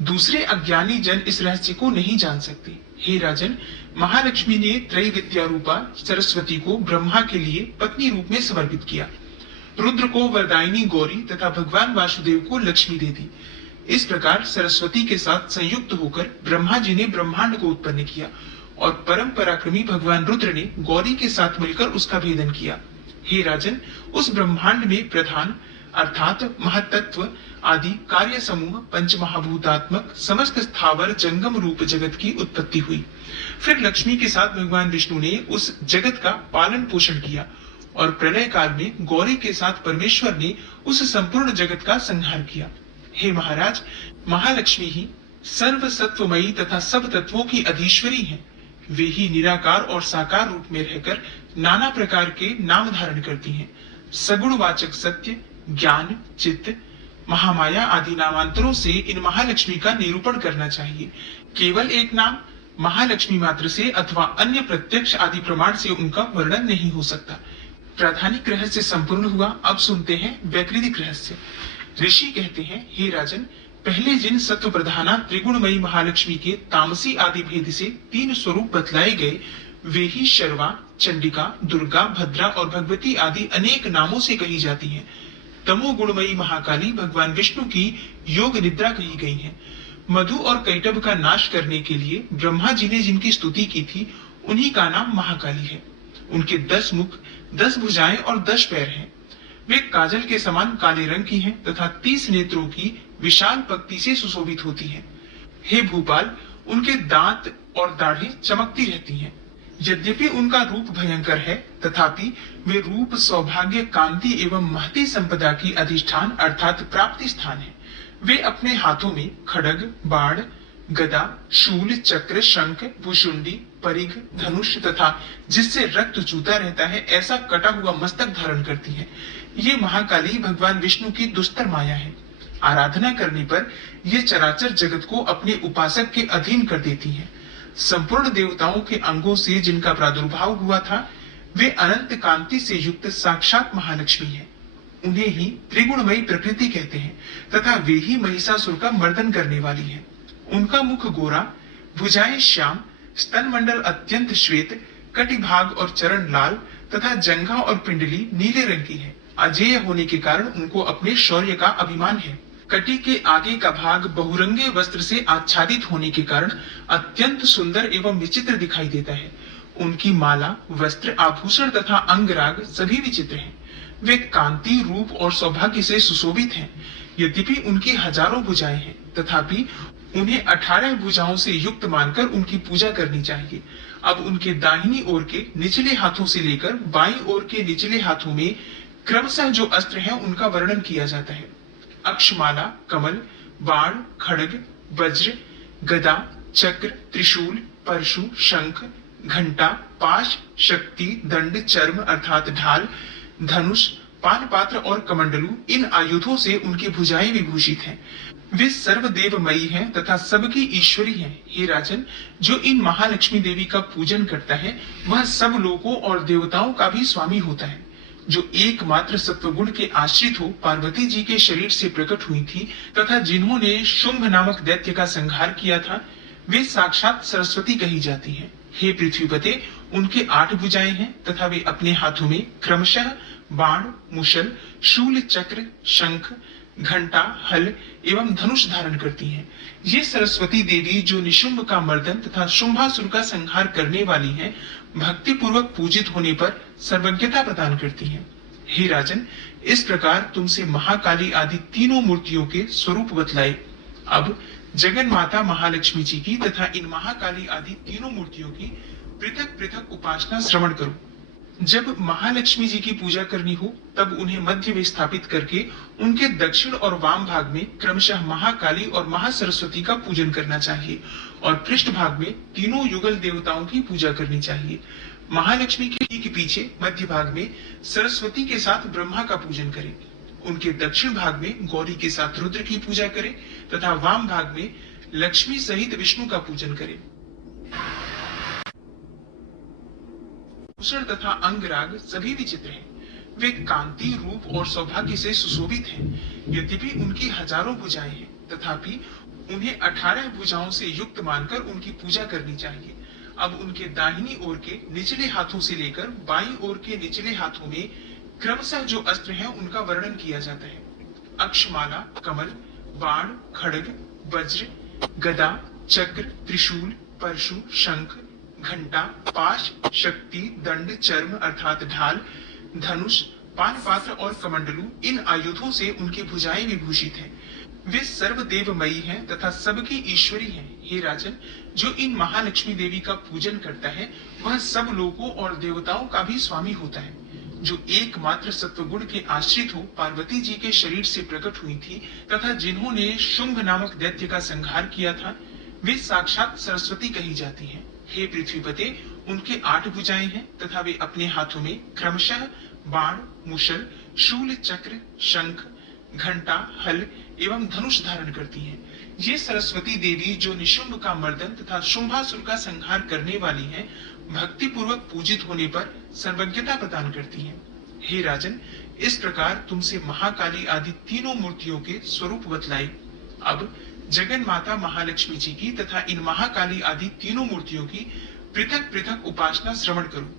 दूसरे अज्ञानी जन इस रहस्य को नहीं जान सकते। हे राजन, महालक्ष्मी ने त्रय विद्या रूपा सरस्वती को ब्रह्मा के लिए पत्नी रूप में समर्पित किया, रुद्र को वरदायिनी गौरी तथा भगवान वासुदेव को लक्ष्मी दे दी। इस प्रकार सरस्वती के साथ संयुक्त होकर ब्रह्मा जी ने ब्रह्मांड को उत्पन्न किया और परम पराक्रमी भगवान रुद्र ने गौरी के साथ मिलकर उसका भेदन किया। हे राजन, उस ब्रह्मांड में प्रधान अर्थात महतत्व आदि कार्य समूह पंचमहाभूतात्मक समस्त स्थावर जंगम रूप जगत की उत्पत्ति हुई। फिर लक्ष्मी के साथ भगवान विष्णु ने उस जगत का पालन पोषण किया और प्रलय काल में गौरी के साथ परमेश्वर ने उस संपूर्ण जगत का संहार किया। हे महाराज, महालक्ष्मी ही सर्व सत्वमयी तथा सब तत्वों की अधीश्वरी है। वे ही निराकार और साकार रूप में रहकर नाना प्रकार के नाम धारण करती हैं। सगुणवाचक सत्य, ज्ञान, चित्त, महामाया आदि नामांतरों से इन महालक्ष्मी का निरूपण करना चाहिए। केवल एक नाम महालक्ष्मी मात्र से अथवा अन्य प्रत्यक्ष आदि प्रमाण से उनका वर्णन नहीं हो सकता। प्राधानिक रहस्य संपूर्ण हुआ। अब सुनते हैं वैकृतिक रहस्य। ऋषि कहते हैं, हे राजन, पहले जिन सत्व प्रधाना त्रिगुणमयी महालक्ष्मी के तामसी आदि भेद से 3 स्वरूप बतलाए गए, वे ही शर्वा, चंडिका, दुर्गा, भद्रा और भगवती आदि अनेक नामों से कही जाती हैं। तमोगुणमयी महाकाली भगवान विष्णु की योग निद्रा कही गई है। मधु और कैटभ का नाश करने के लिए ब्रह्मा जी ने जिनकी स्तुति की थी, उन्हीं का नाम महाकाली है। उनके 10 मुख, 10 भुजाएं और 10 पैर हैं। वे काजल के समान काले रंग की हैं तथा 30 नेत्रों की विशाल पक्ति से सुशोभित होती हैं। हे भूपाल, उनके दांत और दाढ़ी चमकती रहती हैं। यद्यपि उनका रूप भयंकर है, तथापि वे रूप, सौभाग्य, कांति एवं महती संपदा की अधिष्ठान अर्थात प्राप्ति स्थान है। वे अपने हाथों में खड्ग, बाण, गदा, शूल, चक्र, शंख, भूषुंडी, परिघ, धनुष तथा जिससे रक्त चूता रहता है ऐसा कटा हुआ मस्तक धारण करती हैं। ये महाकाली भगवान विष्णु की दुस्तर माया है। आराधना करने पर ये चराचर जगत को अपने उपासक के अधीन कर देती हैं। संपूर्ण देवताओं के अंगों से जिनका प्रादुर्भाव हुआ था, वे अनंत कांति से युक्त साक्षात महालक्ष्मी है। उन्हें ही त्रिगुणमयी प्रकृति कहते हैं तथा वे ही महिषासुर का मर्दन करने वाली है। उनका मुख गोरा, भुजाएं श्याम, स्तन मंडल अत्यंत श्वेत, कटिभाग और चरण लाल तथा जंघा और पिंडली नीले रंग की है। अजेय होने के कारण उनको अपने शौर्य का अभिमान है। कटी के आगे का भाग बहुरंगे वस्त्र से आच्छादित होने के कारण अत्यंत सुंदर एवं विचित्र दिखाई देता है। उनकी माला, वस्त्र, आभूषण तथा अंगराग सभी विचित्र हैं। वे कांति, रूप और सौभाग्य से सुशोभित हैं। यद्यपि उनकी हजारों भुजाएं हैं, तथापि उन्हें 18 भुजाओं से युक्त मानकर उनकी पूजा करनी चाहिए। अब उनके दाहिनी ओर के निचले हाथों से लेकर बाईं ओर के निचले हाथों में क्रमशः जो अस्त्र हैं उनका वर्णन किया जाता है। अक्षमाला, कमल, बाण, खड्ग, वज्र, गदा, चक्र, त्रिशूल, परशु, शंख, घंटा, पाश, शक्ति, दंड, चर्म अर्थात ढाल, धनुष, पान पात्र और कमंडलू, इन आयुधों से उनकी भुजाएं विभूषित हैं। वे सर्वदेवमयी हैं तथा सबकी ईश्वरी हैं। हे राजन, जो इन महालक्ष्मी देवी का पूजन करता है वह सब लोगों और देवताओं का भी स्वामी होता है। जो एकमात्र सत्वगुण के आश्रित हो पार्वती जी के शरीर से प्रकट हुई थी तथा जिन्होंने शुंभ नामक दैत्य का संहार किया था, वे साक्षात सरस्वती कही जाती हैं। हे पृथ्वीपते, उनके 8 भुजाएं हैं तथा वे अपने हाथों में क्रमशः बाण, मुशल, शूल, चक्र, शंख, घंटा, हल एवं धनुष धारण करती हैं। ये सरस्वती देवी जो निशुंभ का मर्दन तथा शुंभासुर का संहार करने वाली हैं, भक्ति पूर्वक पूजित होने पर सर्वज्ञता प्रदान करती हैं। हे राजन, इस प्रकार तुमसे महाकाली आदि तीनों मूर्तियों के स्वरूप बतलाए। अब जगन माता महालक्ष्मी जी की तथा इन महाकाली आदि तीनों मूर्तियों की पृथक पृथक उपासना श्रवण करो। जब महालक्ष्मी जी की पूजा करनी हो तब उन्हें मध्य में स्थापित करके उनके दक्षिण और वाम भाग में क्रमशः महाकाली और महासरस्वती का पूजन करना चाहिए और पृष्ठ भाग में तीनों युगल देवताओं की पूजा करनी चाहिए। महालक्ष्मी के ठीक पीछे मध्य भाग में सरस्वती के साथ ब्रह्मा का पूजन करें। उनके दक्षिण भाग में गौरी के साथ रुद्र की पूजा करें तथा वाम भाग में लक्ष्मी सहित विष्णु का पूजन करें। भूषण तथा अंगराग सभी विचित्र हैं। वे कांति, रूप और सौभाग्य से सुशोभित हैं। यद्यपि उनकी हजारों भुजाएं हैं, तथापि उन्हें 18 भुजाओं से युक्त मानकर उनकी पूजा करनी चाहिए। अब उनके दाहिनी ओर के निचले हाथों से लेकर बाईं ओर के निचले हाथों में क्रमशः जो अस्त्र हैं उनका वर्णन किया जाता है। अक्षमाला, कमल, बाण, खड्ग, वज्र, गदा, चक्र, त्रिशूल, परशु, शंख, घंटा, पाश, शक्ति, दंड, चर्म अर्थात ढाल, धनुष, पान पात्र और कमंडलू, इन आयुधों से उनकी भुजाएं विभूषित हैं। वे सर्वदेवमयी हैं तथा सबकी ईश्वरी हैं। हे राजन, जो इन महालक्ष्मी देवी का पूजन करता है वह सब लोगों और देवताओं का भी स्वामी होता है। जो एकमात्र सत्वगुण के आश्रित हो पार्वती जी के शरीर से प्रकट हुई थी तथा जिन्होंने शुंभ नामक दैत्य का संहार किया था, वे साक्षात सरस्वती कही जाती हैं। हे पृथ्वीपते, उनके 8 भुजाएं हैं तथा वे अपने हाथों में क्रमशः बाण, मुशल, शूल, चक्र, शंख, घंटा, हल एवं धनुष धारण करती हैं। ये सरस्वती देवी जो निशुंभ का मर्दन तथा शुंभासुर का संहार करने वाली हैं, भक्ति पूर्वक पूजित होने पर सर्वज्ञता प्रदान करती हैं। हे राजन, इस प्रकार तुमसे महाकाली आदि तीनों मूर्तियों के स्वरूप बतलाए। अब जगन माता महालक्ष्मी जी की तथा इन महाकाली आदि तीनों मूर्तियों की पृथक पृथक उपासना श्रवण करो।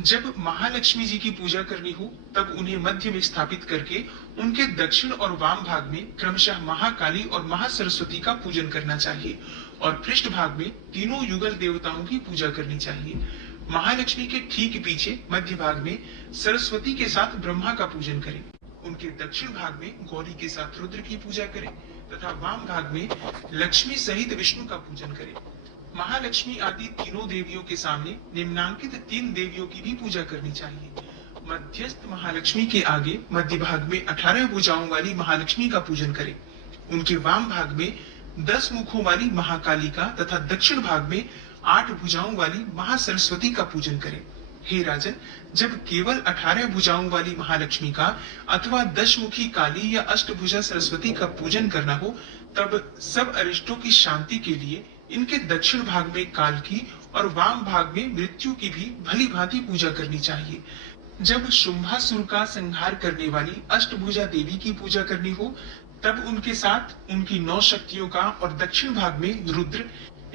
जब महालक्ष्मी जी की पूजा करनी हो तब उन्हें मध्य में स्थापित करके उनके दक्षिण और वाम भाग में क्रमशः महाकाली और महासरस्वती का पूजन करना चाहिए और पृष्ठ भाग में तीनों युगल देवताओं की पूजा करनी चाहिए। महालक्ष्मी के ठीक पीछे मध्य भाग में सरस्वती के साथ ब्रह्मा का पूजन करें। उनके दक्षिण भाग में गौरी के साथ रुद्र की पूजा करें तथा वाम भाग में लक्ष्मी सहित विष्णु का पूजन करें। महालक्ष्मी आदि तीनों देवियों के सामने निम्नांकित 3 देवियों की भी पूजा करनी चाहिए। मध्यस्थ महालक्ष्मी के आगे मध्य भाग में 18 भुजाओं वाली महालक्ष्मी का पूजन करें। उनके वाम भाग में 10 मुखों वाली महाकाली का तथा दक्षिण भाग में 8 भुजाओं वाली महासरस्वती का पूजन करें। हे राजन, जब केवल 18 भुजाओं वाली महालक्ष्मी का अथवा 10 मुखी काली या अष्टभुजा सरस्वती का पूजन करना हो तब सब अरिष्टों की शांति के लिए इनके दक्षिण भाग में काल की और वाम भाग में मृत्यु की भी भली भांति पूजा करनी चाहिए। जब शुंभासुर का संहार करने वाली अष्टभुजा देवी की पूजा करनी हो तब उनके साथ उनकी 9 शक्तियों का और दक्षिण भाग में रुद्र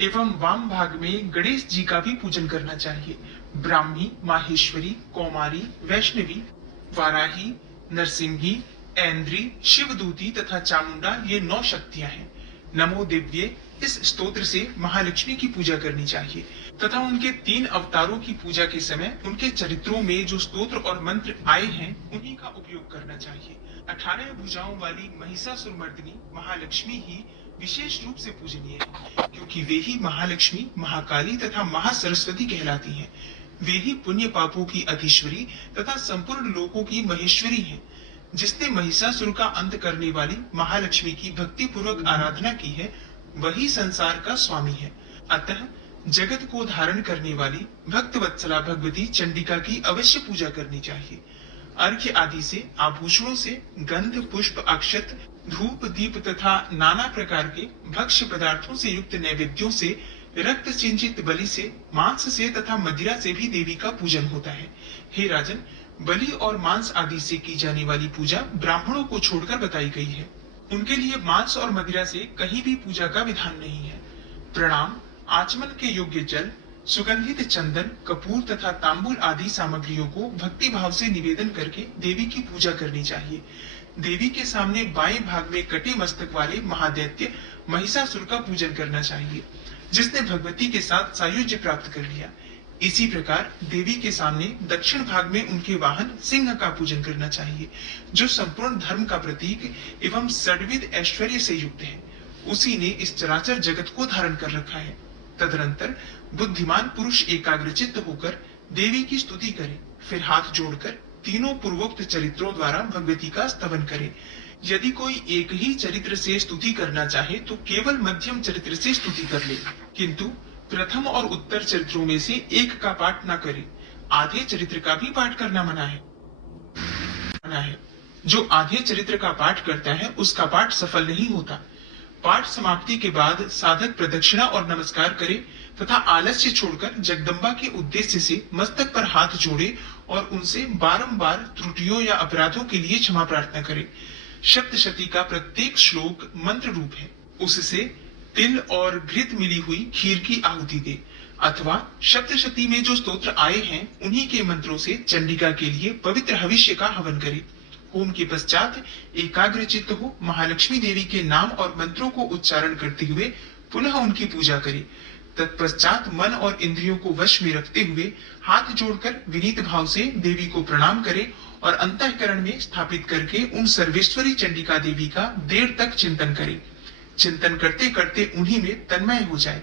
एवं वाम भाग में गणेश जी का भी पूजन करना चाहिए। ब्राह्मी, माहेश्वरी, कौमारी, वैष्णवी, वाराही, नरसिंही, ऐन्द्री, शिवदूती तथा चामुंडा ये 9 शक्तियां हैं। नमो दिव्ये, इस स्तोत्र से महालक्ष्मी की पूजा करनी चाहिए तथा उनके 3 अवतारों की पूजा के समय उनके चरित्रों में जो स्तोत्र और मंत्र आए हैं उन्हीं का उपयोग करना चाहिए। 18 भुजाओं वाली महिषासुरमर्दिनी महालक्ष्मी ही विशेष रूप से पूजनीय है, क्योंकि वे ही महालक्ष्मी, महाकाली तथा महासरस्वती कहलाती हैं। वे ही पुण्य पापों की अधीश्वरी तथा संपूर्ण लोकों की महेश्वरी हैं। जिसने महिषासुर का अंत करने वाली महालक्ष्मी की भक्ति पूर्वक आराधना की है वही संसार का स्वामी है। अतः जगत को धारण करने वाली भक्त वत्सला भगवती चंडिका की अवश्य पूजा करनी चाहिए। अर्घ्य आदि से, आभूषणों से, गंध, पुष्प, अक्षत, धूप, दीप तथा नाना प्रकार के भक्ष्य पदार्थों से युक्त नैवेद्यों से, रक्त सिंचित बलि से, मांस से तथा मदिरा से भी देवी का पूजन होता है। हे राजन, बलि और मांस आदि से की जाने वाली पूजा ब्राह्मणों को छोड़कर बताई गई है। उनके लिए मांस और मदिरा से कहीं भी पूजा का विधान नहीं है। प्रणाम, आचमन के योग्य जल, सुगंधित चंदन, कपूर तथा तांबूल आदि सामग्रियों को भक्ति भाव से निवेदन करके देवी की पूजा करनी चाहिए। देवी के सामने बाएं भाग में कटे मस्तक वाले महादैत्य महिषासुर का पूजन करना चाहिए, जिसने भगवती के साथ सायुज्य प्राप्त कर लिया। इसी प्रकार देवी के सामने दक्षिण भाग में उनके वाहन सिंह का पूजन करना चाहिए, जो संपूर्ण धर्म का प्रतीक एवं षड्विध ऐश्वर्य से युक्त है। उसी ने इस चराचर जगत को धारण कर रखा है। तदनंतर बुद्धिमान पुरुष एकाग्रचित्त होकर देवी की स्तुति करे, फिर हाथ जोड़कर तीनों पूर्वोक्त चरित्रों द्वारा भगवती का स्तवन करे। यदि कोई एक ही चरित्र से स्तुति करना चाहे तो केवल मध्यम चरित्र से स्तुति कर ले, किंतु प्रथम और उत्तर चरित्रों में से एक का पाठ न करे। आधे चरित्र का भी पाठ करना मना है। जो आधे चरित्र का पाठ करता है उसका पाठ सफल नहीं होता। पाठ समाप्ति के बाद साधक प्रदक्षिणा और नमस्कार करे, तथा आलस्य छोड़कर जगदम्बा के उद्देश्य से मस्तक पर हाथ जोड़े और उनसे बारंबार त्रुटियों या अपराधों के लिए क्षमा प्रार्थना करे। सप्तशती का प्रत्येक श्लोक मंत्र रूप है। उससे तिल और घृत मिली हुई खीर की आहुति दे, अथवा सप्तशती में जो स्तोत्र आए हैं उन्हीं के मंत्रों से चंडिका के लिए पवित्र हविष्य का हवन करे। होम के पश्चात एकाग्र चित्त हो महालक्ष्मी देवी के नाम और मंत्रों को उच्चारण करते हुए पुनः उनकी पूजा करे। तत्पश्चात मन और इंद्रियों को वश में रखते हुए हाथ जोड़कर विनीत भाव से देवी को प्रणाम करे और अंतःकरण में स्थापित करके उन सर्वेश्वरी चंडिका देवी का देर तक चिंतन करे। चिंतन करते करते उन्हीं में तन्मय हो जाए।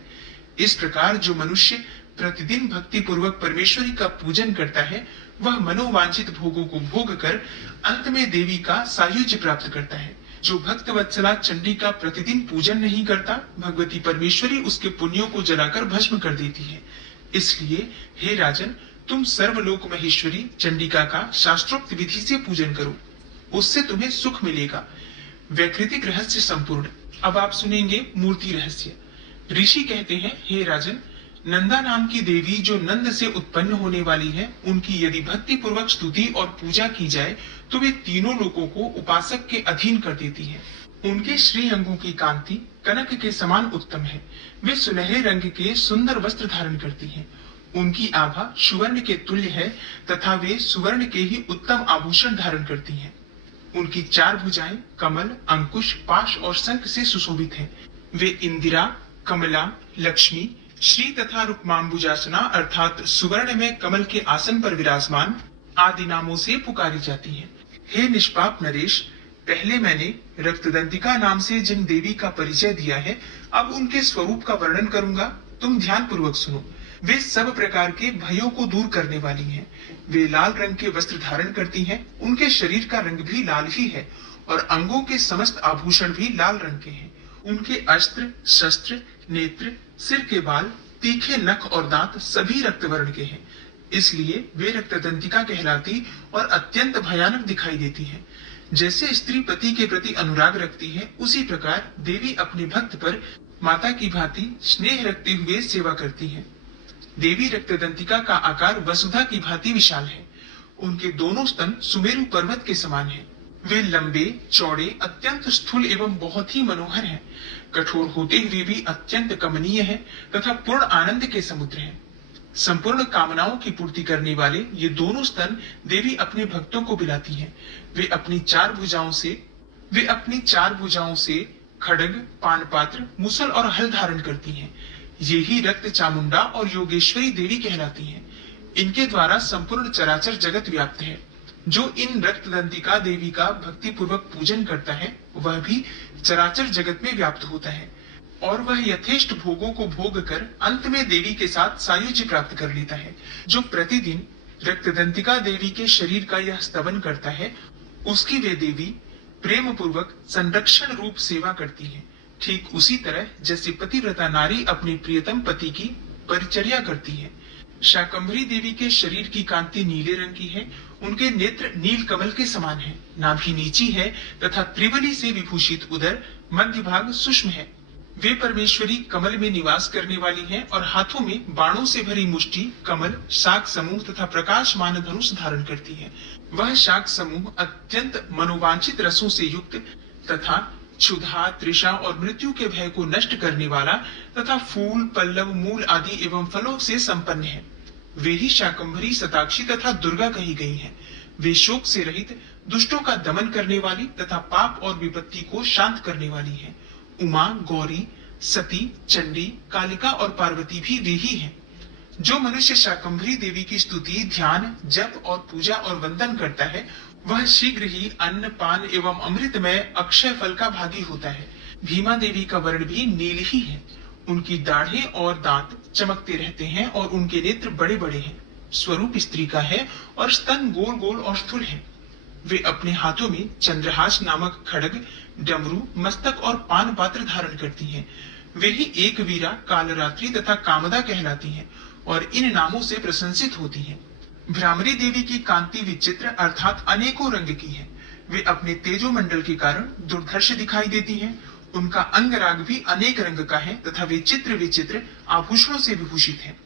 इस प्रकार जो मनुष्य प्रतिदिन भक्ति पूर्वक परमेश्वरी का पूजन करता है वह मनोवांछित भोगों को भोग कर अंत में देवी का सायुज्य प्राप्त करता है। जो भक्त वत्सला चंडी का प्रतिदिन पूजन नहीं करता, भगवती परमेश्वरी उसके पुण्यों को जलाकर भस्म कर देती है। इसलिए हे राजन, तुम सर्वलोक महेश्वरी चंडिका का शास्त्रोक्त विधि से पूजन करो, उससे तुम्हें सुख मिलेगा। वैकृतिक रहस्य संपूर्ण। अब आप सुनेंगे मूर्ति रहस्य। ऋषि कहते हैं, हे राजन, नंदा नाम की देवी जो नंद से उत्पन्न होने वाली है, उनकी यदि भक्ति पूर्वक स्तुति और पूजा की जाए तो वे तीनों लोगों को उपासक के अधीन कर देती है। उनके श्री अंगों की कांति कनक के समान उत्तम है। वे सुनहरे रंग के सुंदर वस्त्र धारण करती हैं। उनकी आभा सुवर्ण के तुल्य है तथा वे सुवर्ण के ही उत्तम आभूषण धारण करती हैं। उनकी चार भुजाएं कमल, अंकुश, पाश और शंख से सुशोभित हैं। वे इंदिरा, कमला, लक्ष्मी, श्री तथा रुक्मांबुजासना अर्थात सुवर्ण में कमल के आसन पर विराजमान आदि नामों से पुकारी जाती हैं। हे निष्पाप नरेश, पहले मैंने रक्तदंतिका नाम से जिन देवी का परिचय दिया है, अब उनके स्वरूप का वर्णन करूंगा। तुम ध्यान पूर्वक सुनो। वे सब प्रकार के भयों को दूर करने वाली हैं। वे लाल रंग के वस्त्र धारण करती हैं। उनके शरीर का रंग भी लाल ही है और अंगों के समस्त आभूषण भी लाल रंग के हैं। उनके अस्त्र, शस्त्र, नेत्र, सिर के बाल, तीखे नख और दांत सभी रक्त वर्ण के हैं। इसलिए वे रक्तदंतिका कहलाती और अत्यंत भयानक दिखाई देती हैं। जैसे स्त्री पति के प्रति अनुराग रखती है, उसी प्रकार देवी अपने भक्त पर माता की भांति स्नेह रखते हुए सेवा करती है। देवी रक्तदंतिका का आकार वसुधा की भांति विशाल है। उनके दोनों स्तन सुमेरु पर्वत के समान हैं। वे लंबे, चौड़े, अत्यंत स्थूल एवं बहुत ही मनोहर हैं। कठोर होते हुए भी अत्यंत कमनीय हैं तथा पूर्ण आनंद के समुद्र हैं। संपूर्ण कामनाओं की पूर्ति करने वाले ये दोनों स्तन देवी अपने भक्तों को पिलाती हैं। वे अपनी चार भुजाओं से खड्ग, पानपात्र, मुसल और हल धारण करती हैं। ये ही रक्त चामुंडा और योगेश्वरी देवी कहलाती हैं। इनके द्वारा संपूर्ण चराचर जगत व्याप्त है। जो इन रक्तदंतिका देवी का भक्ति पूर्वक पूजन करता है वह भी चराचर जगत में व्याप्त होता है और वह यथेष्ट भोगों को भोग कर अंत में देवी के साथ सायुज्य प्राप्त कर लेता है। जो प्रतिदिन रक्तदंतिका देवी के शरीर का यह स्तवन करता है, उसकी वे देवी प्रेम पूर्वक संरक्षण रूप सेवा करती है। ठीक उसी तरह जैसे पतिव्रता नारी अपने प्रियतम पति की परिचर्या करती है। शाकंभरी देवी के शरीर की कांति नीले रंग की है। उनके नेत्र नील कमल के समान है। नाभि नीची है तथा त्रिवली से विभूषित उदर मध्य भाग सूक्ष्म है। वे परमेश्वरी कमल में निवास करने वाली हैं और हाथों में बाणों से भरी मुष्टि, कमल, शाक समूह तथा प्रकाशमान धनुष धारण करती है। वह शाक समूह अत्यंत मनोवांछित रसों से युक्त तथा क्षुधा, तृषा और मृत्यु के भय को नष्ट करने वाला तथा फूल, पल्लव, मूल आदि एवं फलों से संपन्न है। वे ही शाकंभरी, शताक्षी तथा दुर्गा कही गई हैं। वे शोक से रहित, दुष्टों का दमन करने वाली तथा पाप और विपत्ति को शांत करने वाली हैं। उमा, गौरी, सती, चंडी, कालिका और पार्वती भी वे ही हैं। जो मनुष्य शाकंभरी देवी की स्तुति, ध्यान, जप और पूजा और वंदन करता है वह शीघ्र ही अन्न, पान एवं अमृतमय अक्षय फल का भागी होता है। भीमा देवी का वर्ण भी नील ही है। उनकी दाढ़ें और दांत चमकते रहते हैं और उनके नेत्र बड़े बड़े हैं। स्वरूप स्त्री का है और स्तन गोल गोल और स्थूल है। वे अपने हाथों में चंद्रहास नामक खड्ग, डमरू, मस्तक और पान पात्र धारण करती हैं। वे ही एक वीरा, कालरात्रि तथा कामदा कहलाती हैं और इन नामों से प्रशंसित होती हैं। भ्रामरी देवी की कांति विचित्र अर्थात अनेकों रंग की है। वे अपने तेजो मंडल के कारण दुर्धर्ष दिखाई देती हैं। उनका अंगराग भी अनेक रंग का है तथा वे चित्र विचित्र आभूषणों से विभूषित हैं।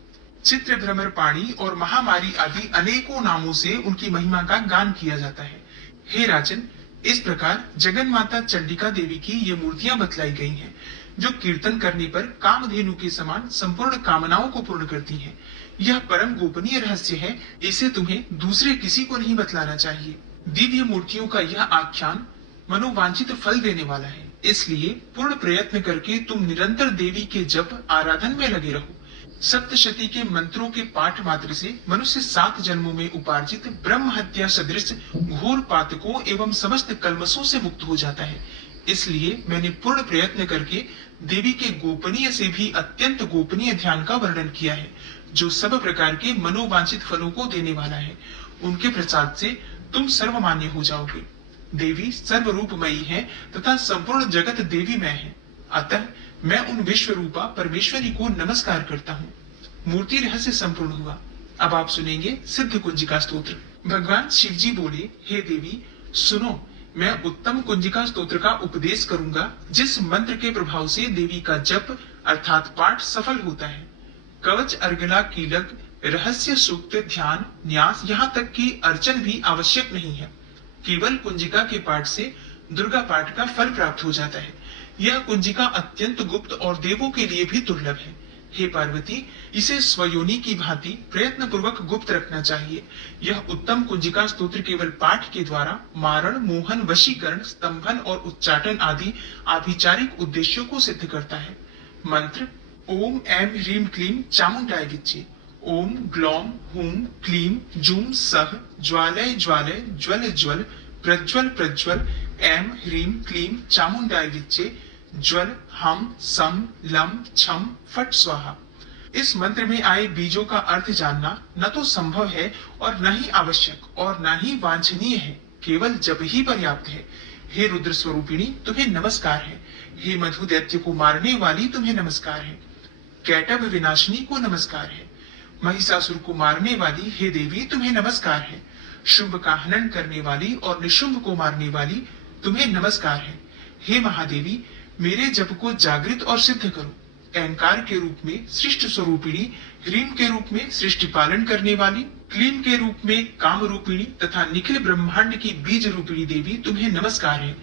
चित्र भ्रमर पाणी और महामारी आदि अनेकों नामों से उनकी महिमा का गान किया जाता है। हे राजन, इस प्रकार जगन माता चंडिका देवी की ये मूर्तियां बतलाई गई हैं, जो कीर्तन करने पर कामधेनु के समान संपूर्ण कामनाओं को पूर्ण करती हैं। यह परम गोपनीय रहस्य है, इसे तुम्हें दूसरे किसी को नहीं बतलाना चाहिए। दिव्य मूर्तियों का यह आख्यान मनोवांछित फल देने वाला है, इसलिए पूर्ण प्रयत्न करके तुम निरंतर देवी के जप आराधन में लगे रहो। सप्तशती के मंत्रों के पाठ मात्र से मनुष्य 7 जन्मों में उपार्जित ब्रह्म हत्या सदृश घोर पातकों एवं समस्त कल्मशों से मुक्त हो जाता है। इसलिए मैंने पूर्ण प्रयत्न करके देवी के गोपनीय से भी अत्यंत गोपनीय ध्यान का वर्णन किया है, जो सब प्रकार के मनोवांछित फलों को देने वाला है। उनके प्रसाद से तुम सर्वमान्य हो जाओगे। देवी सर्वरूपमयी है तथा संपूर्ण जगत देवीमय है, अतः मैं उन विश्व रूपा परमेश्वरी को नमस्कार करता हूँ। मूर्ति रहस्य संपूर्ण हुआ। अब आप सुनेंगे सिद्ध कुंजिका स्तोत्र। भगवान शिव जी बोले, हे देवी सुनो, मैं उत्तम कुंजिका स्तोत्र का उपदेश करूंगा, जिस मंत्र के प्रभाव से देवी का जप अर्थात पाठ सफल होता है। कवच, अर्गला, कीलक, रहस्य, सूक्त, ध्यान, न्यास, यहाँ तक कि अर्चन भी आवश्यक नहीं है। केवल कुंजिका के पाठ से दुर्गा पाठ का फल प्राप्त हो जाता है। यह कुंजिका अत्यंत गुप्त और देवों के लिए भी दुर्लभ है। हे पार्वती, इसे स्वयोनि की भांति प्रयत्न पूर्वक गुप्त रखना चाहिए। यह उत्तम कुंजिका स्तोत्र केवल पाठ के द्वारा मारण, मोहन, वशीकरण, स्तंभन और उच्चाटन आदि आभिचारिक उद्देश्यों को सिद्ध करता है। मंत्र: ओम ऐं ह्रीं क्लीं चामुंडाय विच्चे। ओम ग्लौम हूं क्लीं जूं सह ज्वालय ज्वालय ज्वल ज्वल प्रज्वल प्रज्वल ऐं ह्रीं क्लीं चामुंडाय विच्चे ज्वल हम सम लम छम फट स्वाहा। इस मंत्र में आए बीजों का अर्थ जानना न तो संभव है और न ही आवश्यक और न ही वांछनीय है, केवल जप ही पर्याप्त है। हे रुद्र स्वरूपिणी, तुम्हें नमस्कार है। हे मधु दैत्य को मारने वाली, तुम्हें नमस्कार है। कैटभ विनाशिनी को नमस्कार है। महिषासुर को मारने वाली, हे देवी, तुम्हें नमस्कार है। शुंभ का हनन करने वाली और निशुंभ को मारने वाली, तुम्हें नमस्कार है। हे महादेवी, मेरे जप को जागृत और सिद्ध करो। अहंकार के रूप में सृष्टि स्वरूपिणी, ह्रीम के रूप में सृष्टि पालन करने वाली, क्लीम के रूप में काम रूपिणी तथा निखिल ब्रह्मांड की बीज रूपिणी देवी, तुम्हें नमस्कार है।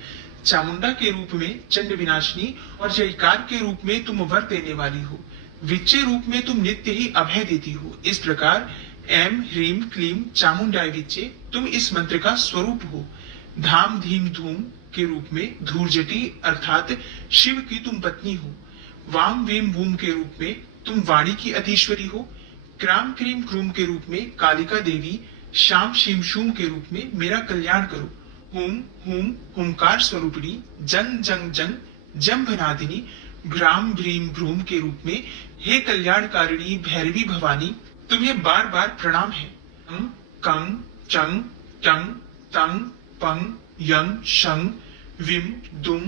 चामुंडा के रूप में चंड विनाशिनी और जयकार के रूप में तुम वर देने वाली हो। विच्चे रूप में तुम नित्य ही अभय देती हो। इस प्रकार ऐं ह्रीं क्लीं चामुंडाय विच्चे तुम इस मंत्र का स्वरूप हो। धाम धीम धूम के रूप में धूर्जटी अर्थात शिव की तुम पत्नी हो। वाम वेम वूम के रूप में तुम वाणी की अधीश्वरी हो। क्राम क्रीम क्रूम के रूप में कालिका देवी, शाम शीम शूम के रूप में मेरा कल्याण करो। हुम हुम हुंकार स्वरूपिणी, जंग जंग जंग जम्भनादिनी, भ्राम भ्रीम भ्रूम के रूप में हे कल्याणकारिणी भैरवी भवानी, तुम्हें बार बार प्रणाम है। कंग चंग टंग तंग पंग यंग शंग विम दुम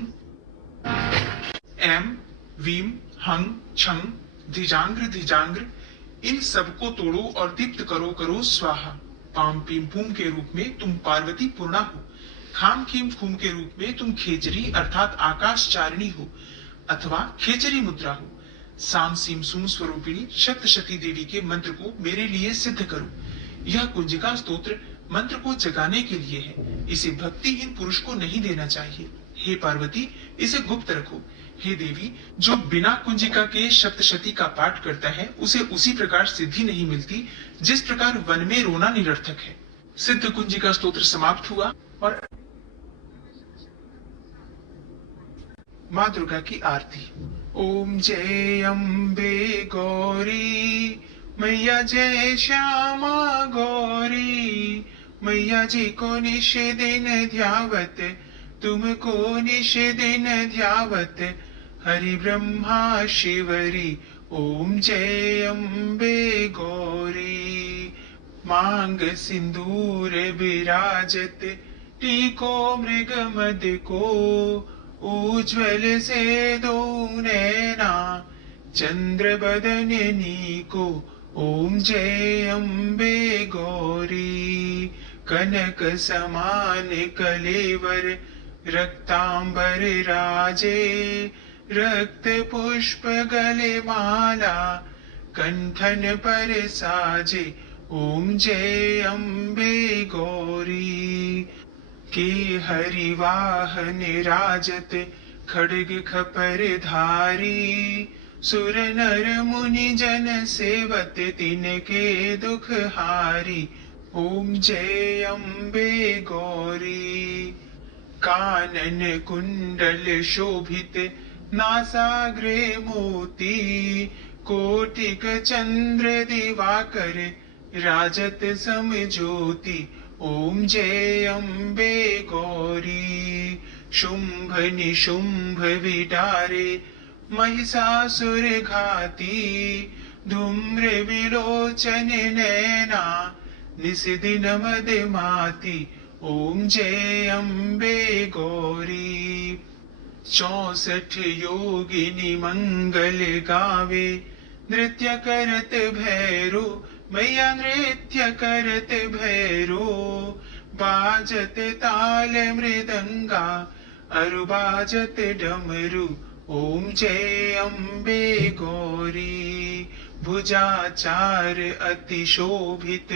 एम वीम हंग छंग धिजांग्र धिजांग्र, इन सबको तोड़ो और दीप्त करो करो स्वाहा। पाम पीम पूम के रूप में तुम पार्वती पूर्णा हो। खाम खीम खूम के रूप में तुम खेचरी अर्थात आकाश चारिणी हो अथवा खेचरी मुद्रा हो। साम सीम सूम स्वरूपिणी सप्तशती देवी के मंत्र को मेरे लिए सिद्ध करो। यह कुंजिका स्तोत्र मंत्र को जगाने के लिए है, इसे भक्तिहीन पुरुष को नहीं देना चाहिए। हे पार्वती, इसे गुप्त रखो। हे देवी, जो बिना कुंजिका के सप्तशती का पाठ करता है, उसे उसी प्रकार सिद्धि नहीं मिलती जिस प्रकार वन में रोना निरर्थक है। सिद्ध कुंजिका स्तोत्र समाप्त हुआ और माँ दुर्गा की आरती। ओम जय अम्बे गौरी मैया, जय श्यामा गौरी मैया जी को निश दिन ध्यावत, तुमको निश दिन ध्यावत, हरि ब्रह्मा शिवरी। ओम जय अम्बे गौरी। मांग सिंदूर विराजत, टीको मृग मद को, उज्ज्वल से दो नैना, चंद्र बदननी को। ओम जय अम्बे गौरी। कनक समान कलेवर, रक्तांबर राजे रक्त पुष्प गले माला कंठन पर साजे ओम जय अम्बे गौरी के हरिवाहन राजत खड्ग खपर धारी सुर नर मुनि जन सेवत तिनके दुख हारी ओम जय अम्बे गौरी कानन कुंडल शोभित नासाग्रे मोती कोटिक चंद्र दिवाकर राजत सम ज्योति ओम जय अम्बे गौरी शुंभ निशुंभ विडारे महिषासुर घाती धूम्र विलोचन नैना निशिदिन मद माती ओम जय अम्बे गौरी 64 योगिनी मंगल गावे नृत्य करत भैरो मैया नृत्य करत भैरो बाजत ताल मृदंगा अरु बाजत डमरू ओम जय अम्बे गौरी भुजाचार अति शोभित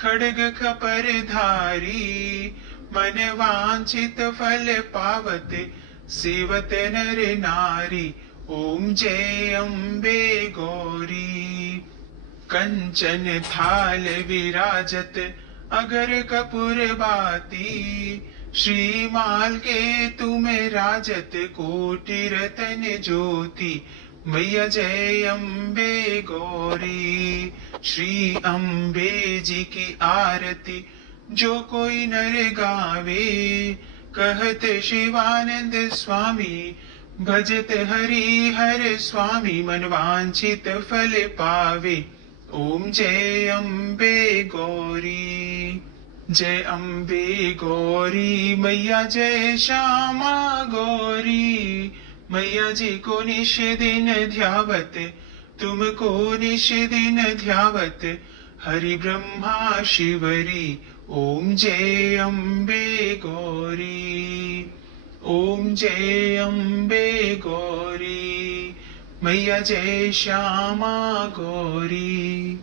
खड्ग खपर धारी मन वांछित फल पावत सेवत नर नारी ओम जय अम्बे गौरी कंचन थाल विराजत अगर कपूर बाती श्रीमाल के तुम राजत कोटि रतन ज्योति मैया जय अम्बे गौरी श्री अम्बे जी की आरती जो कोई नर गावे कहत शिवानंद स्वामी भजत हरि हर स्वामी मन वांछित फल पावे ओम जय अम्बे गौरी जय अम्बे गौरी मैया जय श्यामा गौरी मैया जी को निश दिन ध्यावत तुमको निश दिन ध्यावत हरि ब्रह्मा शिवरी ओम जय अम्बे गौरी ओम जय अम्बे गौरी मैया जय श्यामा गौरी।